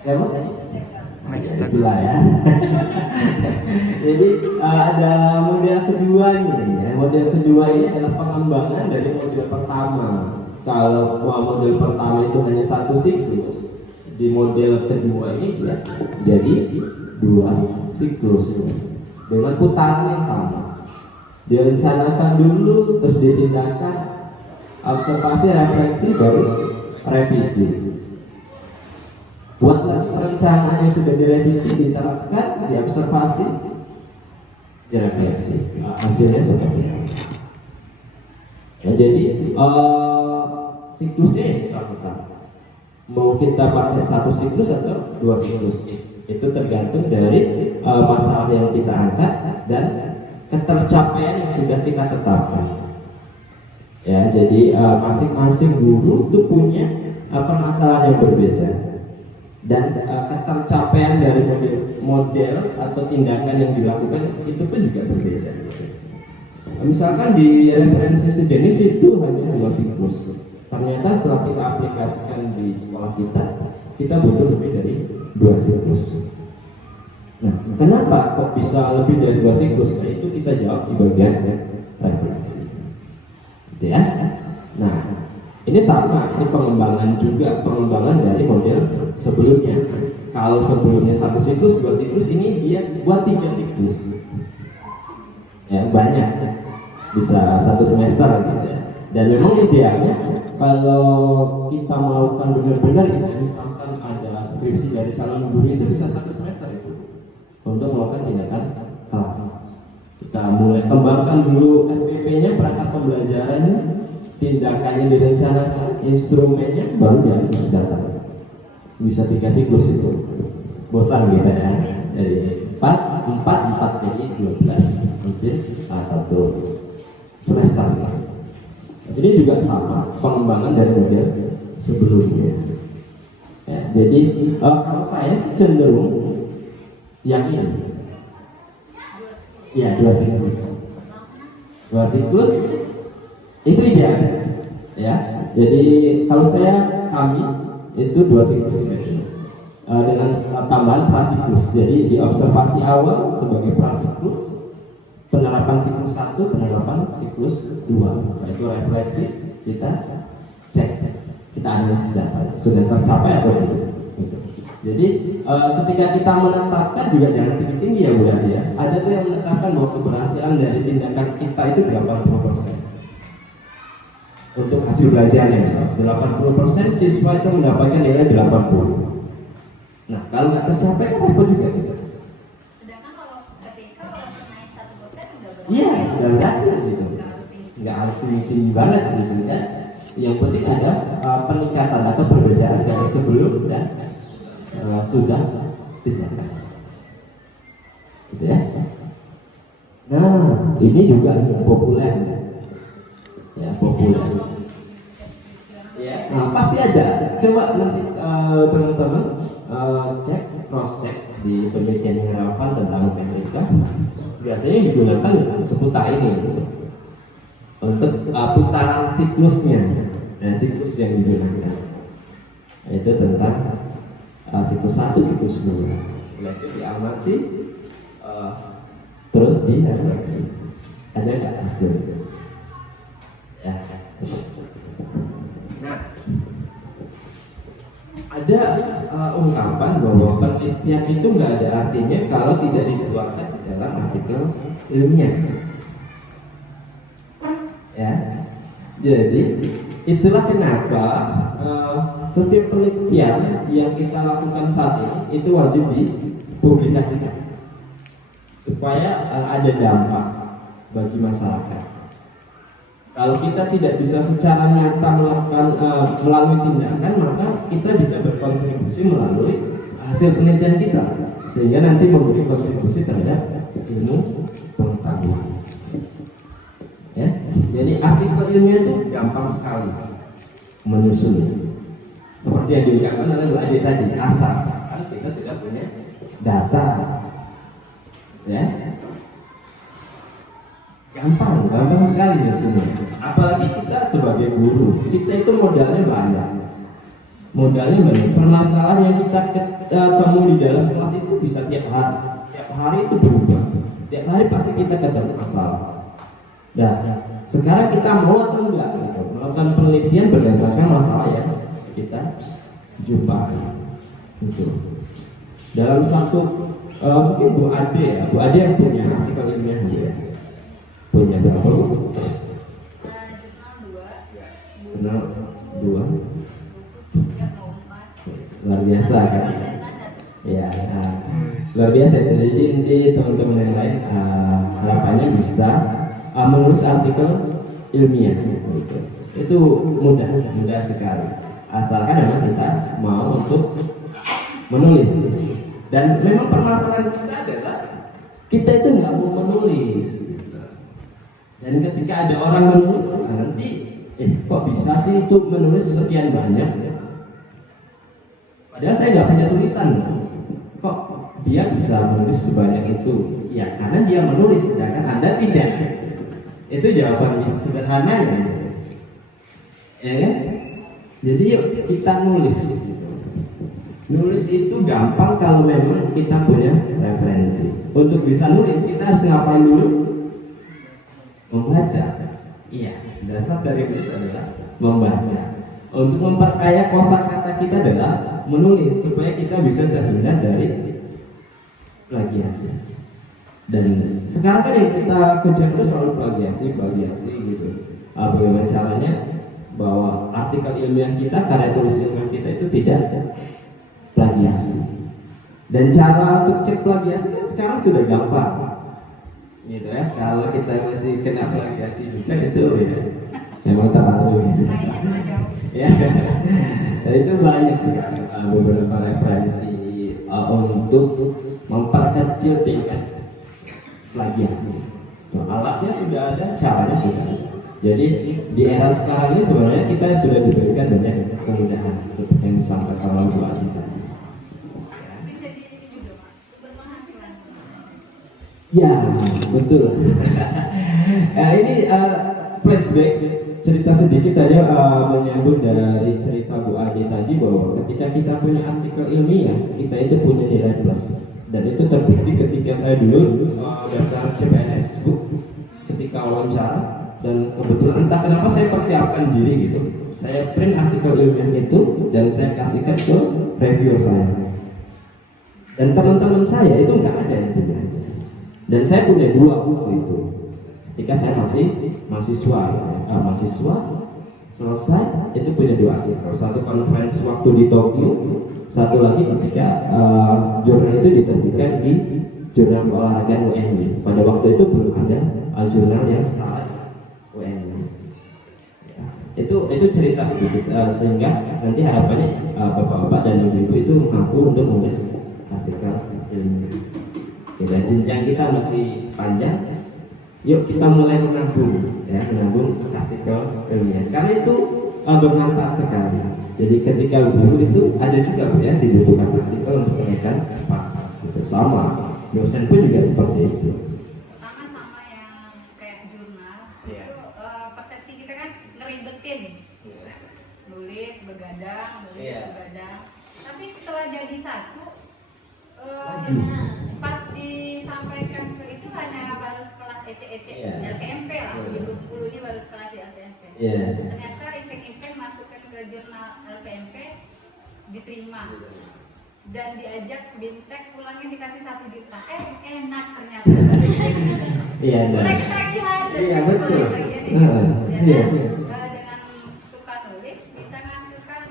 siapa? Itulah ya. Jadi ada model kedua nih ya. Model kedua ini adalah pengembangan dari model pertama. Kalau model pertama itu hanya satu siklus, di model kedua ini ya jadi 2 siklus dengan putaran yang sama. Direncanakan dulu, terus ditindakan, observasi, refleksi, baru revisi. Buat lagi perencanaan yang sudah direvisi, diterapkan, diobservasi, direfleksi. Hasilnya seperti apa? Ya, jadi siklusnya yang kita lakukan. Mau kita pakai 1 siklus atau 2 siklus, itu tergantung dari masalah yang kita angkat dan ketercapaian yang sudah kita tetapkan. Ya, jadi masing-masing guru itu punya permasalahan yang berbeda. Dan ketercapaian dari model atau tindakan yang dilakukan itu pun juga berbeda. Misalkan di referensi sejenis itu hanya 2 siklus. Ternyata setelah kita aplikasikan di sekolah kita butuh lebih dari 2 siklus. Nah, kenapa kok bisa lebih dari 2 siklus? Nah, itu kita jawab di bagian refleksi. Gitu ya. Nah, ini sama, ini pengembangan dari model sebelumnya. Kalau sebelumnya 1 siklus, 2 siklus, ini dia buat 3 siklus. Ya, banyak, bisa 1 semester gitu ya. Dan memang idealnya kalau kita melakukan benar-benar itu, misalkan ada skripsi dari calon guru itu bisa 1 semester itu untuk melakukan tindakan kelas. Kita mulai kembangkan dulu FPP-nya, perangkat pembelajarannya, tindakannya direncanakan, instrumennya, baru yang datang. Bisa 3 siklus itu. Bosan gitu ya. Dari 4 jadi 12 mungkin 1 semester. Ini juga sama pengembangan dari model sebelumnya. Ya, jadi kalau saya sih cenderung yang ini. Ya, 2 siklus. 2 siklus itu ideal. Ya. Jadi kalau saya kami itu 2 siklus session dengan tambahan prasiklus. Jadi di observasi awal sebagai prasiklus, penerapan siklus 1, penerapan siklus 2. Setelah itu refleksi, kita cek, kita analisis data sudah tercapai atau tidak. Gitu. Jadi ketika kita menetapkan juga jangan tinggi-tinggi ya Bu ya. Ada tuh yang menetapkan bahwa keberhasilan dari tindakan kita itu 80%. Untuk hasil belajarnya misalnya 80% siswa itu mendapatkan nilai 80. Nah kalau nggak tercapai apa juga gitu. Sedangkan kalau ketika walaupun naik 1% udah berhasil. Iya sudah berhasil gitu. Nggak harus tinggi. Nggak harus tinggi banget gitu kan. Yang penting ada peningkatan atau perbedaan dari sebelum dan sudah tindakan. Gitu ya. Nah ini juga populer. Ya populer. Ya, nah pasti ada. Coba nanti teman-teman cek, cross check di penelitian yang relevan tentang UPTK. Biasanya digunakan seputar ini gitu. Untuk putaran siklusnya. Nah, siklus yang digunakan itu tentang siklus 1, siklus 2. Setelah itu diamati, terus direfleksi. Ada nggak hasil? Ya. Nah, ada ungkapan bahwa penelitian itu nggak ada artinya kalau tidak dituangkan di dalam artikel ilmiah. Ya, jadi itulah kenapa setiap penelitian yang kita lakukan saat ini itu wajib dipublikasikan supaya ada dampak bagi masyarakat. Kalau kita tidak bisa secara nyata melakukan melalui tindakan, maka kita bisa berkontribusi melalui hasil penelitian kita, sehingga nanti memberi kontribusi terhadap ilmu pengetahuan. Ya, jadi artikel ilmiah itu gampang sekali menyusun, seperti yang diucapkan oleh Bu Ade tadi, asalkan kita sudah punya data, ya. Gampang sekali di sini. Apalagi kita sebagai guru, kita itu modalnya banyak. Permasalahan yang kita temui di dalam kelas itu bisa tiap hari itu berubah. Tiap hari pasti kita ketemu masalah. Nah, sekarang kita mau atau enggak gitu, melakukan penelitian berdasarkan masalah yang kita jumpai. Gitu. Dalam satu mungkin Bu Ade ya, Bu Ade yang punya artikel ilmiah dia. Punya berapa Bu? Jurnal 2. Luar biasa kan? Ya, luar biasa. Jadi nanti teman-teman yang lain harapannya bisa menulis artikel ilmiah. Gitu. Itu mudah sekali. Asalkan memang kita mau untuk menulis. Dan memang permasalahan kita adalah kita itu nggak mau menulis. Dan ketika ada orang menulis, nanti kok bisa sih itu menulis sekian banyak? Padahal saya nggak punya tulisan. Kok dia bisa menulis sebanyak itu? Ya karena dia menulis, sedangkan Anda tidak. Itu jawaban sederhananya. Ya kan? Jadi yuk kita nulis. Nulis itu gampang kalau memang kita punya referensi. Untuk bisa nulis kita harus ngapain dulu? Membaca. Iya, dasar dari nulis adalah membaca. Untuk memperkaya kosakata kita adalah menulis supaya kita bisa terhindar dari plagiasi. Dan sekarang kan yang kita kejar itu selalu plagiasi gitu. Bagaimana caranya bahwa artikel ilmiah kita, karya tulis ilmiah kita itu tidak plagiasi. Dan cara untuk cek plagiasi kan sekarang sudah gampang. Gitu ya, kalau kita masih kena plagiasi juga itu ya memang terlalu gitu. Ya, dan itu banyak sekali beberapa referensi untuk memperkecil tingkat plagiasi. Nah, alatnya sudah ada, caranya sudah ada. Jadi di era sekarang ini sebenarnya kita sudah diberikan banyak kemudahan seperti yang disampaikan oleh Bu Adi tadi. Ya, betul. Ini flashback cerita sedikit tadi menyambung dari cerita Bu Ade tadi bahwa ketika kita punya artikel ilmiah kita itu punya nilai plus, dan itu terbukti ketika saya dulu daftar CPNS Bu, ketika wawancara, dan kebetulan entah kenapa saya persiapkan diri gitu, saya print artikel ilmiah itu dan saya kasihkan ke reviewer saya, dan teman-teman saya itu nggak ada yang punya, dan saya punya 2 buku itu ketika saya masih mahasiswa selesai itu punya 2 artikel, satu conference waktu di Tokyo, satu lagi ketika jurnal itu diterbitkan di jurnal olahraga UNY. Pada waktu itu belum ada jurnal yang skala UNY. Ya, itu cerita sedikit sehingga nanti harapannya bapak-bapak dan ibu-ibu itu mampu untuk menulis artikel ilmiah. Ya, jenjang kita masih panjang. Yuk kita mulai menabung artikel ilmiah, karena itu bermanfaat sekali. Jadi ketika guru itu ada juga ya dibutuhkan artikel untuk menaikan pakar. Gitu. Sama dosen pun juga seperti itu. Pertama sama yang kayak jurnal itu persepsi kita kan ngeribetin, nulis begadang. Tapi setelah jadi satu, pas disampaikan ke itu hanya baru sekelas ece-ece LPMP lah, di buku ini baru sekelas LPMP. Ternyata iseng-iseng masukkan ke jurnal LPMP diterima dan diajak BIMTEK pulangnya dikasih 1 juta. Enak ternyata. Mulai ketagihan dari situ mulai ketagihan. Dengan suka nulis bisa menghasilkan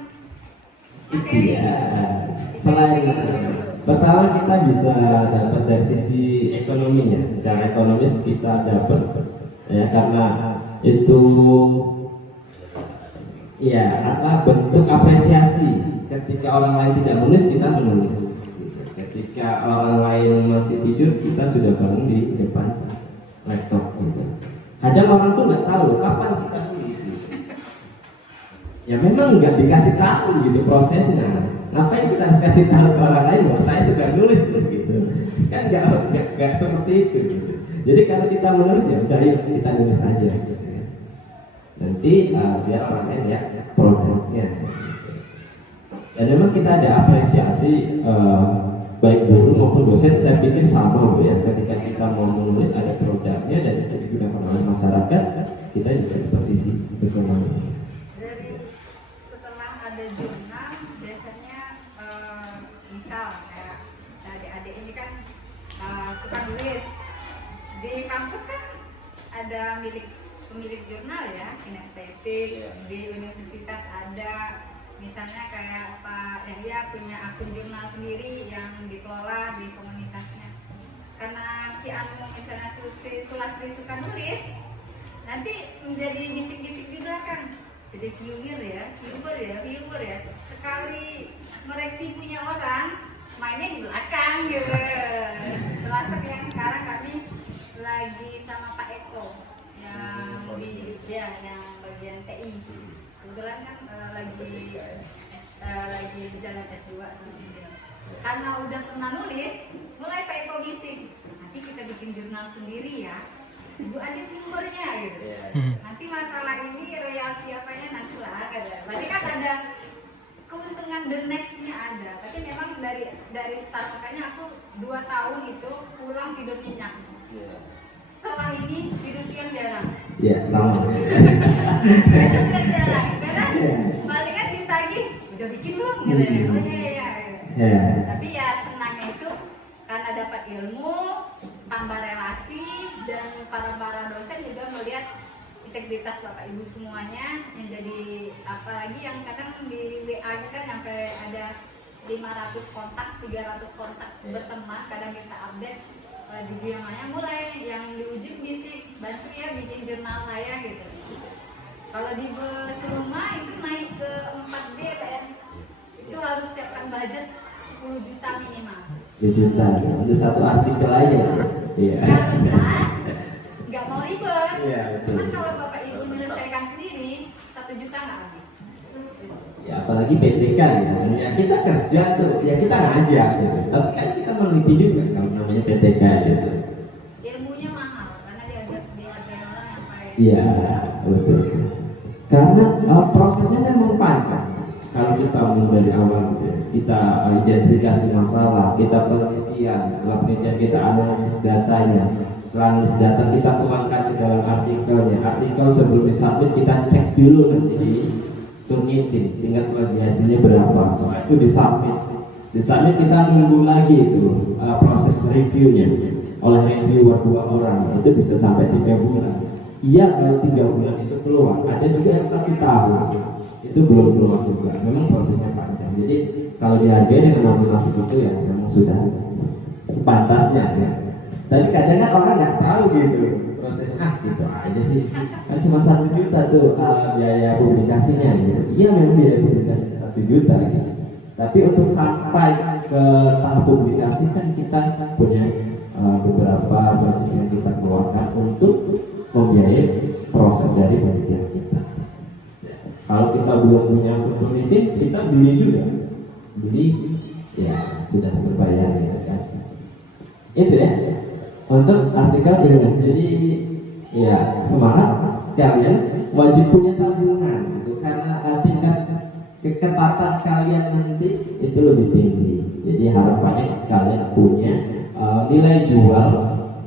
materi. Selain pertama kita bisa dapat dari sisi ekonominya, secara ekonomis kita dapat ya, karena itu ya bentuk apresiasi. Ketika orang lain tidak menulis, kita menulis. Ketika orang lain masih tidur, kita sudah bangun di depan laptop. Gitu. Kadang orang tuh nggak tahu kapan kita tulis. Gitu. Ya memang nggak dikasih tahu gitu prosesnya. Ngapain kita harus kasih tahu ke orang lain bahwa saya sudah nulis gitu? Kan nggak seperti itu. Gitu. Jadi kalau kita menulis ya udah yuk kita nulis aja. Gitu. Nanti biar orang lain ya produknya. Dan memang kita ada apresiasi baik guru maupun dosen, saya pikir sama ya. Ketika kita mau menulis ada produknya dan itu digunakan oleh masyarakat, kita juga dapat sisi ekonomi. Dari setelah ada jurnal, biasanya misal kayak adik-adik ini kan suka nulis di kampus kan ada pemilik jurnal ya, kinestetik, di universitas ada. Misalnya kayak Pak Yahya punya akun jurnal sendiri yang dikelola di komunitasnya. Karena si Anu misalnya Sulastri suka nulis, nanti menjadi bisik-bisik di belakang. Jadi viewer ya. Sekali ngoreksi punya orang, mainnya di belakang gitu. Termasuk yang sekarang kami lagi sama Pak Eko yang yang bagian TI. Kebetulan kan lagi berjalan S2 sama dia. Karena udah pernah nulis, mulai Pak Eko bisik, nanti kita bikin jurnal sendiri ya. Ibu ada viewernya gitu. Nanti masalah ini royalti apanya nanti lah ada. Berarti kan ada keuntungan the next-nya ada. Tapi memang dari start, makanya aku 2 tahun itu pulang tidur nyenyak. Setelah ini tidur siang jarang. Ya sama. Tidur siang jarang, karena paling kan ditagih udah bikin belum gitu ya. Oh iya. Tapi ya senangnya itu karena dapat ilmu, tambah relasi, dan para dosen juga melihat integritas Bapak Ibu semuanya yang jadi, apalagi yang kadang di WA kan sampai ada 500 kontak, 300 kontak berteman, kadang kita update di Biamanya mulai yang di ujung bisik bantu ya bikin jurnal saya gitu. Kalau di Seluma itu naik ke 4B Pak ya, itu harus siapkan budget 10 juta minimal. 10 juta untuk satu artikel aja. Iya. Karena nggak mau ribet. Iya, betul. Cuman kalau Bapak Ibu menyelesaikan sendiri 1 juta nggak habis. Ya apalagi PTK ya kita kerja tuh, ya kita ngajar gitu. Tapi kan kita meneliti juga kalau namanya PTK gitu. Ilmunya mahal karena diajarin orang yang kayak. Iya, betul. Karena prosesnya memang panjang. Kalau kita mulai dari awal gitu ya, kita identifikasi masalah, kita penelitian, setelah penelitian kita analisis datanya, setelah analisis data kita tuangkan ke dalam artikelnya. Artikel sebelum disubmit kita cek dulu nanti di Turnitin tingkat plagiasinya berapa. Setelah itu disubmit kita nunggu lagi itu proses reviewnya oleh reviewer 2 orang, itu bisa sampai 3 bulan. Iya, kalau 3 bulan itu keluar. Ada juga yang 1 tahun itu belum keluar juga. Memang prosesnya panjang. Jadi kalau dihargai dengan nominasi itu ya memang sudah sepantasnya ya. Tapi kadang kan orang nggak tahu gitu prosesnya, gitu aja sih. Kan cuma 1 juta tuh biaya publikasinya gitu. Iya, memang biaya publikasinya 1 juta gitu. Tapi untuk sampai ke tahap publikasi kan kita punya beberapa budget yang kita keluarkan untuk membiayai proses dari penelitian kita. Kalau kita belum punya peneliti, kita beli ya sudah berbayar ya kan. Itu ya untuk artikel ilmiah. Jadi ya semangat, kalian wajib punya tabungan gitu, karena tingkat keketatan kalian nanti itu lebih tinggi. Jadi harapannya kalian punya nilai jual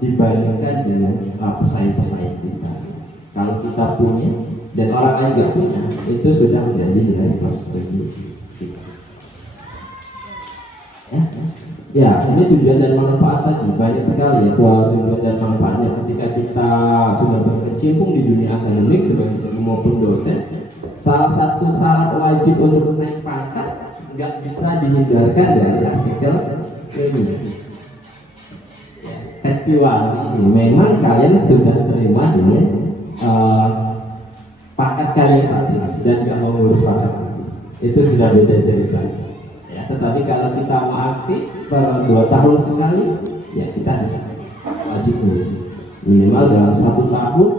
dibandingkan dengan pesaing-pesaing kita. Kalau kita punya dan orang lain nggak punya, itu sudah menjadi nilai plus bagi kita. Ya, ini tujuan dan manfaat tadi banyak sekali ya tujuan dan manfaatnya ketika kita sudah berkecimpung di dunia akademik sebagai guru maupun dosen. Salah satu syarat wajib untuk naik pangkat nggak bisa dihindarkan dari artikel ini. Kecuali memang kalian sudah terima dengan pangkat kalian saat ini dan nggak mau ngurus pangkat itu sudah beda cerita. Ya, tetapi kalau kita mau aktif per 2 tahun sekali, ya kita harus wajib ngurus minimal dalam 1 tahun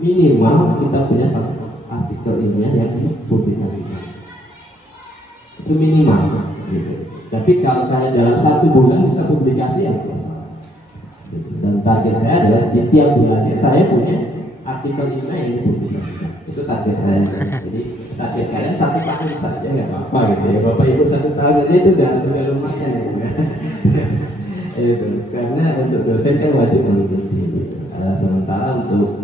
minimal kita punya 1 artikel ilmiah yang dipublikasikan. Itu minimal. Gitu. Tapi kalau kalian dalam 1 bulan bisa publikasi ya masalah. Dan target saya adalah di tiap bulannya saya punya artikel ilmiah yang dipublikasikan. Itu target saya. Jadi target kalian 1 tahun saja nggak apa-apa gitu ya. Bapak Ibu 1 tahun aja itu udah lumayan ya. Itu karena untuk dosen kan wajib meneliti. Sementara untuk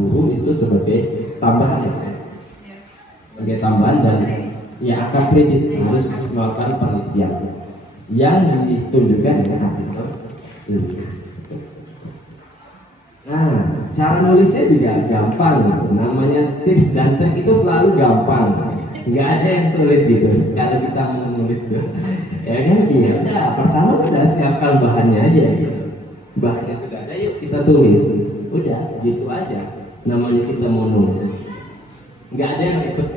guru itu sebagai tambahan ya. Sebagai tambahan dan ya akan kredit harus melakukan penelitian yang ditunjukkan dengan artikel ilmiah. Nah, cara nulisnya juga gampang gitu. Namanya tips dan trik itu selalu gampang. Nggak ada yang sulit gitu. Kalau kita mau nulis tuh, ya kan? Iya, udah. Pertama kita siapkan bahannya aja. Gitu. Bahannya sudah ada, yuk kita tulis. Udah, gitu aja. Namanya kita mau nulis. Nggak ada yang ribet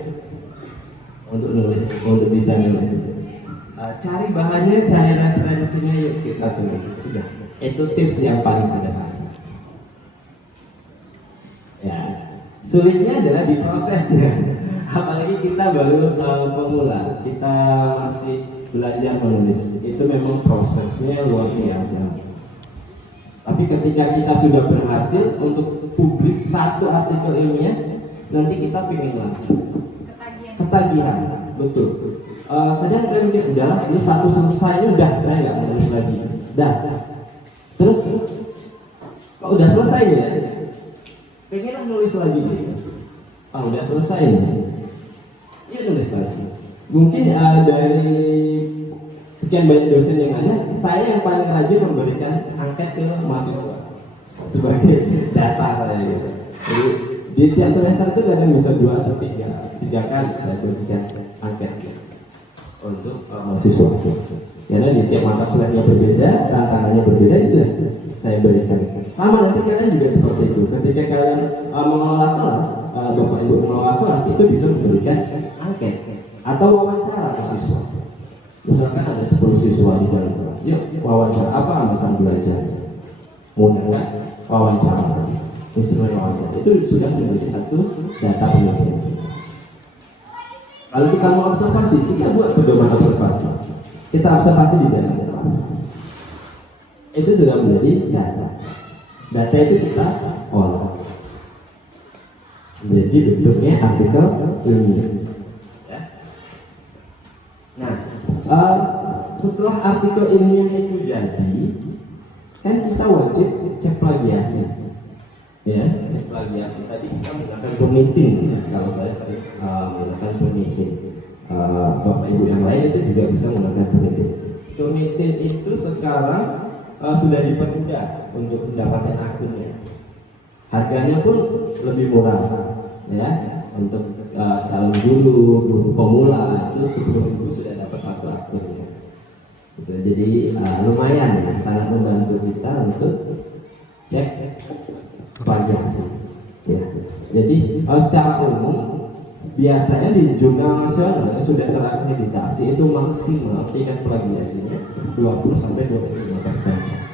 untuk nulis, untuk bisa nulis. Cari bahannya, cari referensinya, yuk kita tulis. Udah. Itu tips yang paling sederhana. Ya, sulitnya adalah di prosesnya. Apalagi kita baru pemula, kita masih belajar menulis. Itu memang prosesnya luar biasa. Tapi ketika kita sudah berhasil untuk publis 1 artikel ilmiah, nanti kita pengen lagi. Ketagihan, betul. Kadang saya mikir, udah ini 1 selesai, udah saya nggak menulis lagi. Dah. Terus, kok udah selesai ya? Pengenlah nulis lagi gitu. Udah selesai nih. Ya nulis lagi. Mungkin dari sekian banyak dosen yang ada, saya yang paling rajin memberikan angket ke mahasiswa sebagai data saya gitu. Jadi di tiap semester itu kadang bisa 2 atau 3 kali saya berikan angket gitu, untuk mahasiswa. Karena di tiap mata kuliahnya berbeda, tantangannya berbeda, itu sudah saya berikan. Sama nanti kalian juga seperti itu. Ketika kalian mengelola kelas, Bapak Ibu mengelola kelas, itu bisa memberikan angket atau wawancara ke siswa. Misalkan ada 10 siswa di dalam kelas, yuk wawancara apa hambatan belajar? Menggunakan wawancara, instrumen wawancara itu sudah menjadi 1 data penelitian. Kalau kita mau observasi, kita buat pedoman observasi. Kita observasi di dalam kelas. Itu sudah menjadi data. Data itu kita olah. Jadi bentuknya artikel ilmiah. Ya. Nah, setelah artikel ilmiah itu jadi, kan kita wajib cek plagiasi. Ya, cek plagiasi tadi kita menggunakan Turnitin. Kalau saya sering menggunakan Turnitin. Bapak ibu yang lain itu juga bisa menggunakan Turnitin. Turnitin itu sekarang sudah dipermudah untuk mendapatkan akunnya. Harganya pun lebih murah, ya. Untuk calon guru pemula itu 10.000 sudah dapat satu akun. Gitu. Jadi lumayan, sangat membantu kita untuk cek plagiasi. Ya. Jadi secara umum biasanya di jurnal nasional yang sudah terakreditasi itu maksimal tingkat plagiasinya 20-25%.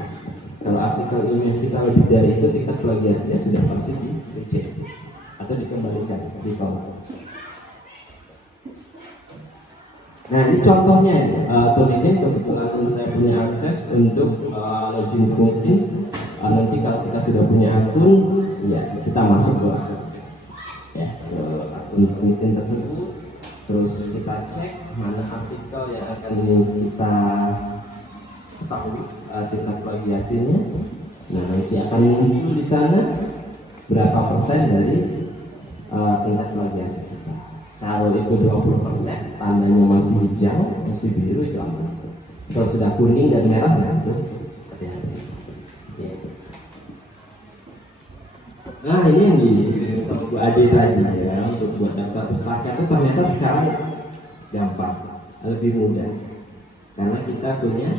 Kalau artikel ilmiah kita lebih dari itu, tingkat plagiasinya sudah pasti dicek atau dikembalikan, ditolak. Nah ini contohnya, Turnitin kebetulan saya punya akses untuk login Turnitin. Nanti kalau kita sudah punya akun, ya kita masuk ke akun Turnitin tersebut, terus kita cek mana artikel yang akan kita ketahui tingkat plagiasinya. Nah nanti akan muncul di sana berapa persen dari tingkat plagiasi kita. Kalau itu 20%, tandanya masih hijau, masih biru itu aman. Kalau sudah kuning dan merah, nah itu hati-hati. Ya. Nah ini yang disini sama Bu Ade tadi ya, untuk buat daftar pustaka itu ternyata sekarang gampang, lebih mudah. Karena kita punya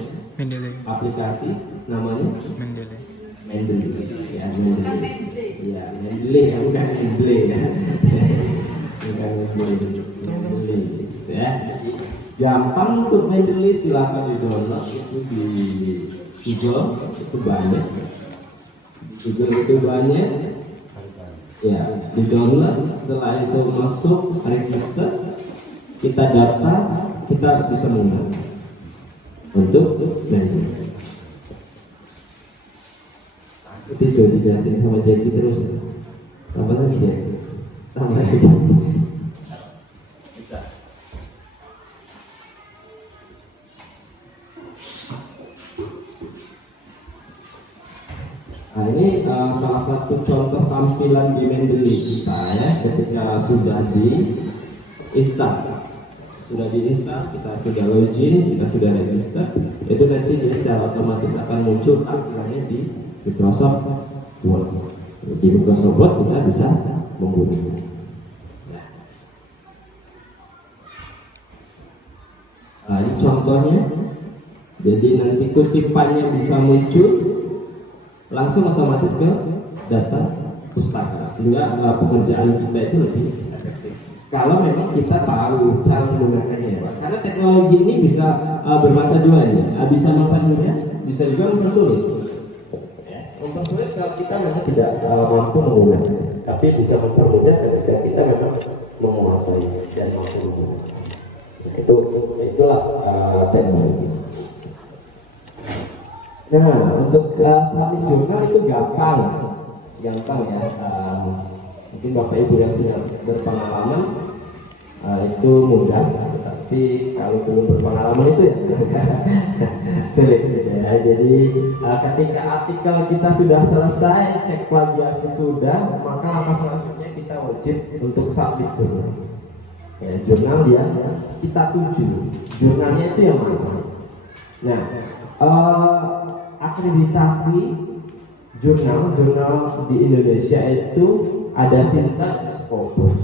aplikasi namanya Mendeley. Ya, Mendeley. Ya, Mendeley ya, bukan Mendeley ya. Bukan Mendeley. Ya, jadi gampang untuk Mendeley, silakan di-download itu di Google, itu banyak. Google itu banyak. Ya, di-download, setelah itu masuk register, kita daftar, kita bisa menggunakan untuk Mendeley. Itu sudah diganti sama jadi terus. Tambah lagi ya. Tambah lagi. Bisa. Nah ini salah satu contoh tampilan di Mendeley kita ya, ketika sudah diinstal, kita sudah login, kita sudah register, itu nanti dia secara otomatis akan muncul tampilannya di Microsoft Word. Di Microsoft Word kita bisa menggunakannya. Nah, ini contohnya. Jadi nanti kutipannya bisa muncul langsung otomatis ke data pustaka, sehingga pekerjaan kita itu lebih efektif. Kalau memang kita tahu cara menggunakannya, Pak. Karena teknologi ini bisa bermata dua ya, bisa mempermudah, bisa juga mempersulit. Mempersulit kalau kita memang tidak mampu menggunakannya, tapi bisa mempermudah ketika kita memang menguasai dan mampu menggunakannya. Itulah teknologi. Nah, untuk salin jurnal itu gampang ya. Mungkin Bapak Ibu yang sudah berpengalaman itu mudah, tapi kalau belum berpengalaman itu ya sulit ya. Jadi ketika artikel kita sudah selesai, cek plagiasi sudah, maka langkah selanjutnya kita wajib untuk submit jurnal. Ya, jurnal yang kita tuju, jurnalnya itu yang mana? Nah, akreditasi jurnal di Indonesia itu ada SINTA, Scopus,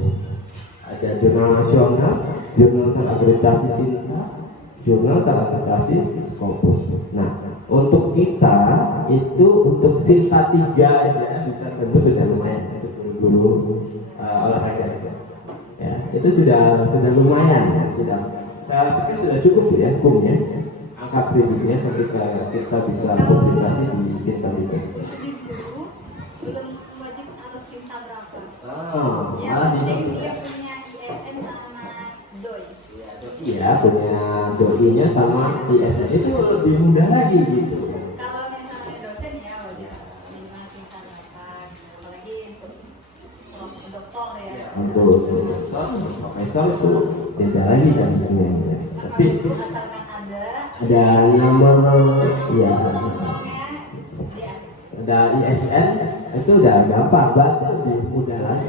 ada jurnal nasional, jurnal terakreditasi SINTA, jurnal terakreditasi Scopus. Nah, untuk kita itu untuk SINTA 3 aja bisa tembus, sudah lumayan untuk guru olahraga. Ya, itu sudah lumayan, saya pikir sudah cukup ya hukumnya, angka kreditnya ketika kita bisa publikasi di SINTA itu. Belum wajib harus SINTA berapa? Ya, dia punya ISN sama DOI. Iya, punya DOI-nya sama ISN itu lebih mudah lagi gitu. Kalau misalnya dosen ya udah minimal SINTA berapa, apalagi untuk doktor sponsor itu beda lagi kasusnya. Tapi asalkan ada nomor ya, di ada ISN itu udah gampang banget, lebih mudah lagi.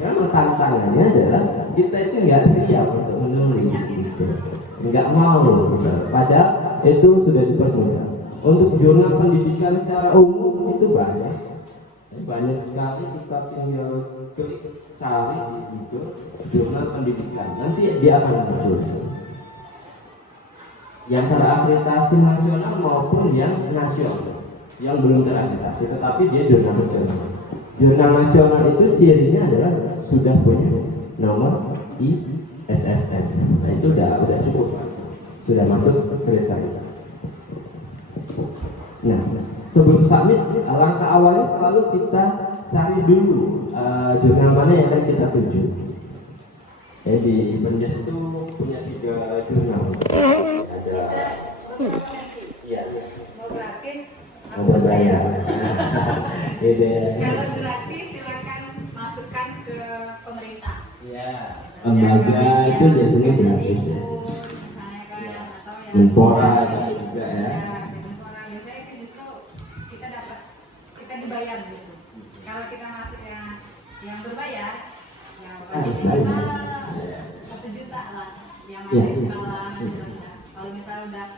Memang tantangannya adalah kita itu nggak siap untuk menulis gitu, nggak mau gitu. Padahal itu sudah dipermudah. Untuk jurnal pendidikan secara umum itu banyak sekali, kita tinggal klik cari di Google jurnal pendidikan, nanti dia akan muncul yang terakreditasi nasional maupun yang nasional, yang belum terakreditasi tetapi dia jurnal nasional. Jurnal nasional itu cirinya adalah sudah punya nomor ISSN. Nah itu udah cukup, sudah masuk kriteria. Nah, sebelum submit, langkah awalnya selalu kita cari dulu jurnal mana yang akan kita tuju. Di Penjas itu punya 3 jurnal. Ada, iya, mau gratis mau berbayar. kalau gratis silakan masukkan ke pemerintah. Iya, lembaga itu biasanya gratis ya. Misalnya kan atau yang Menpora juga ya. Menpora biasanya itu justru kita dibayar justru. Kalau kita masuk yang berbayar, yang Harus budgetnya bayar. 1 juta lah, yang Iya. masih skala nasional. Kalau misalnya udah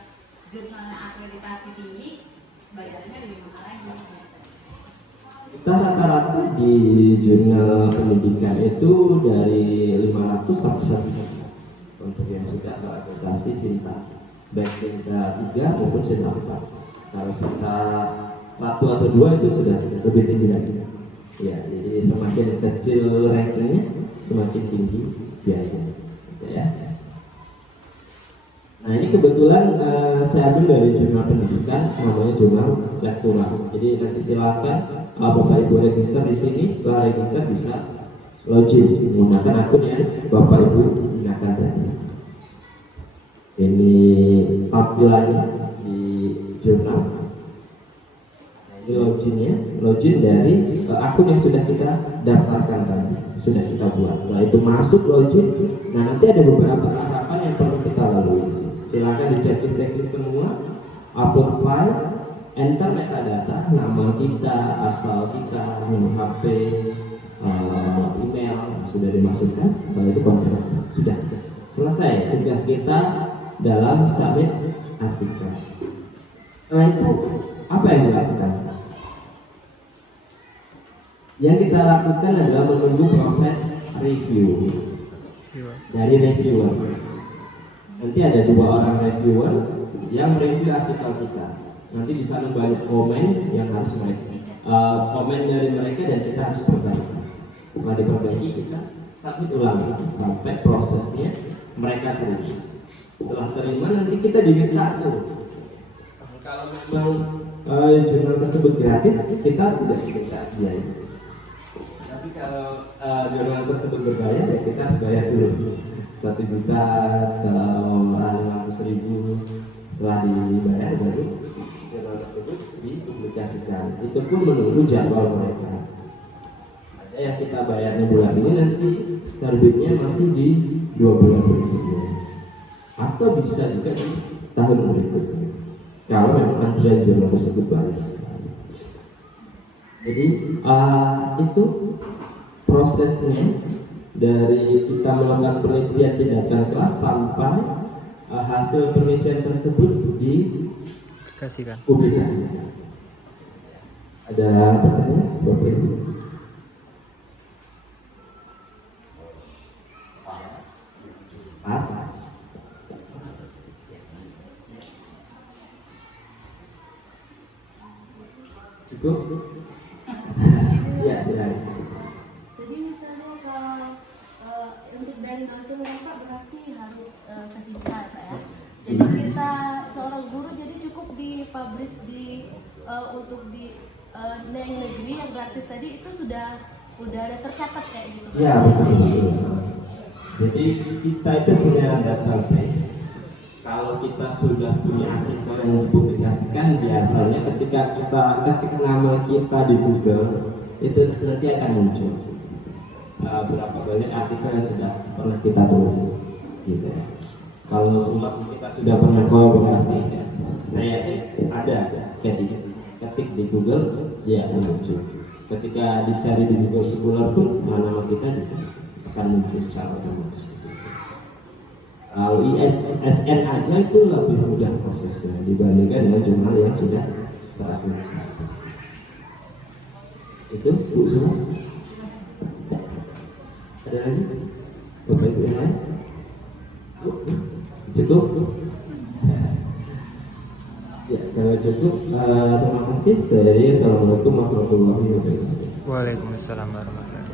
jurnalnya akreditasi tinggi, bayarnya lebih mahal lagi. Kita rata-rata di jurnal pendidikan itu dari 500 sampai 1 juta untuk yang sudah terakreditasi Sinta, baik Sinta 3 maupun Sinta 4. Kalau Sinta 1 atau 2 itu sudah lebih tinggi lagi. Ya, jadi semakin kecil rankingnya semakin tinggi biayanya. Ya. Nah ini kebetulan saya ambil dari jurnal pendidikan, namanya jurnal lektural. Jadi nanti silakan Bapak Ibu register di sini. Setelah register bisa login menggunakan akun yang Bapak Ibu gunakan tadi. Ini tampilannya di jurnal. Nah, ini login dari akun yang sudah kita daftarkan tadi, sudah kita buat. Setelah itu masuk login. Nah nanti ada beberapa tahapan yang perlu kita lalui. Silakan dicek semua, upload file, enter metadata, nama kita, asal kita, nomor HP, email sudah dimasukkan. Setelah itu confirm, sudah selesai tugas kita dalam submit artikel. Setelah itu apa yang dilakukan? Yang kita lakukan adalah menunggu proses review dari reviewer. Nanti ada 2 orang reviewer yang review artikel kita. Nanti di sana banyak komen yang harus komen dari mereka dan kita harus perbaiki. Setelah diperbaiki kita submit ulang sampai prosesnya mereka terima. Setelah terima nanti kita diminta kalau memang jurnal tersebut gratis kita tidak diminta biaya. Tapi kalau jurnal tersebut berbayar ya kita harus bayar dulu 1 juta, kalau 500.000. Setelah dibayar baru jurnal tersebut dipublikasikan. Itu pun menunggu jadwal mereka. Ada yang kita bayarnya bulan ini, nanti terbitnya masih di 2 bulan berikutnya, atau bisa juga di tahun berikutnya kalau memang antrian jurnal tersebut banyak sekali. Jadi itu prosesnya dari kita melakukan penelitian tindakan kelas sampai hasil penelitian tersebut dipublikasikan. Ada pertanyaan, Bapak Ibu? Pas. Cukup? Ya, silakan. Jadi misalnya kalau untuk dari nasional Pak berarti harus kesinta Pak ya. Jadi kita seorang guru jadi cukup dipublish di untuk di negeri yang gratis tadi itu sudah ada tercatat kayak gitu. Ya betul. Jadi kita itu punya database. Kalau kita sudah punya artikel yang dipublikasikan, biasanya ketika kita ketik nama kita di Google itu nanti akan muncul. berapa banyak artikel yang sudah pernah kita tulis gitu ya. Kalau semua kita sudah pernah kolaborasi ya, saya yakin ada ketik di Google dia akan muncul. Ketika dicari di Google Scholar pun nama kita akan muncul secara otomatis. Kalau ISSN aja itu lebih mudah prosesnya dibandingkan dengan jurnal yang sudah terakreditasi. Itu Bu Sumas. Ada lagi? Bapak Ibu yang lain? Cukup? Ya, kalau cukup, terima kasih. Assalamualaikum warahmatullahi wabarakatuh. Waalaikumsalam warahmatullahi wabarakatuh.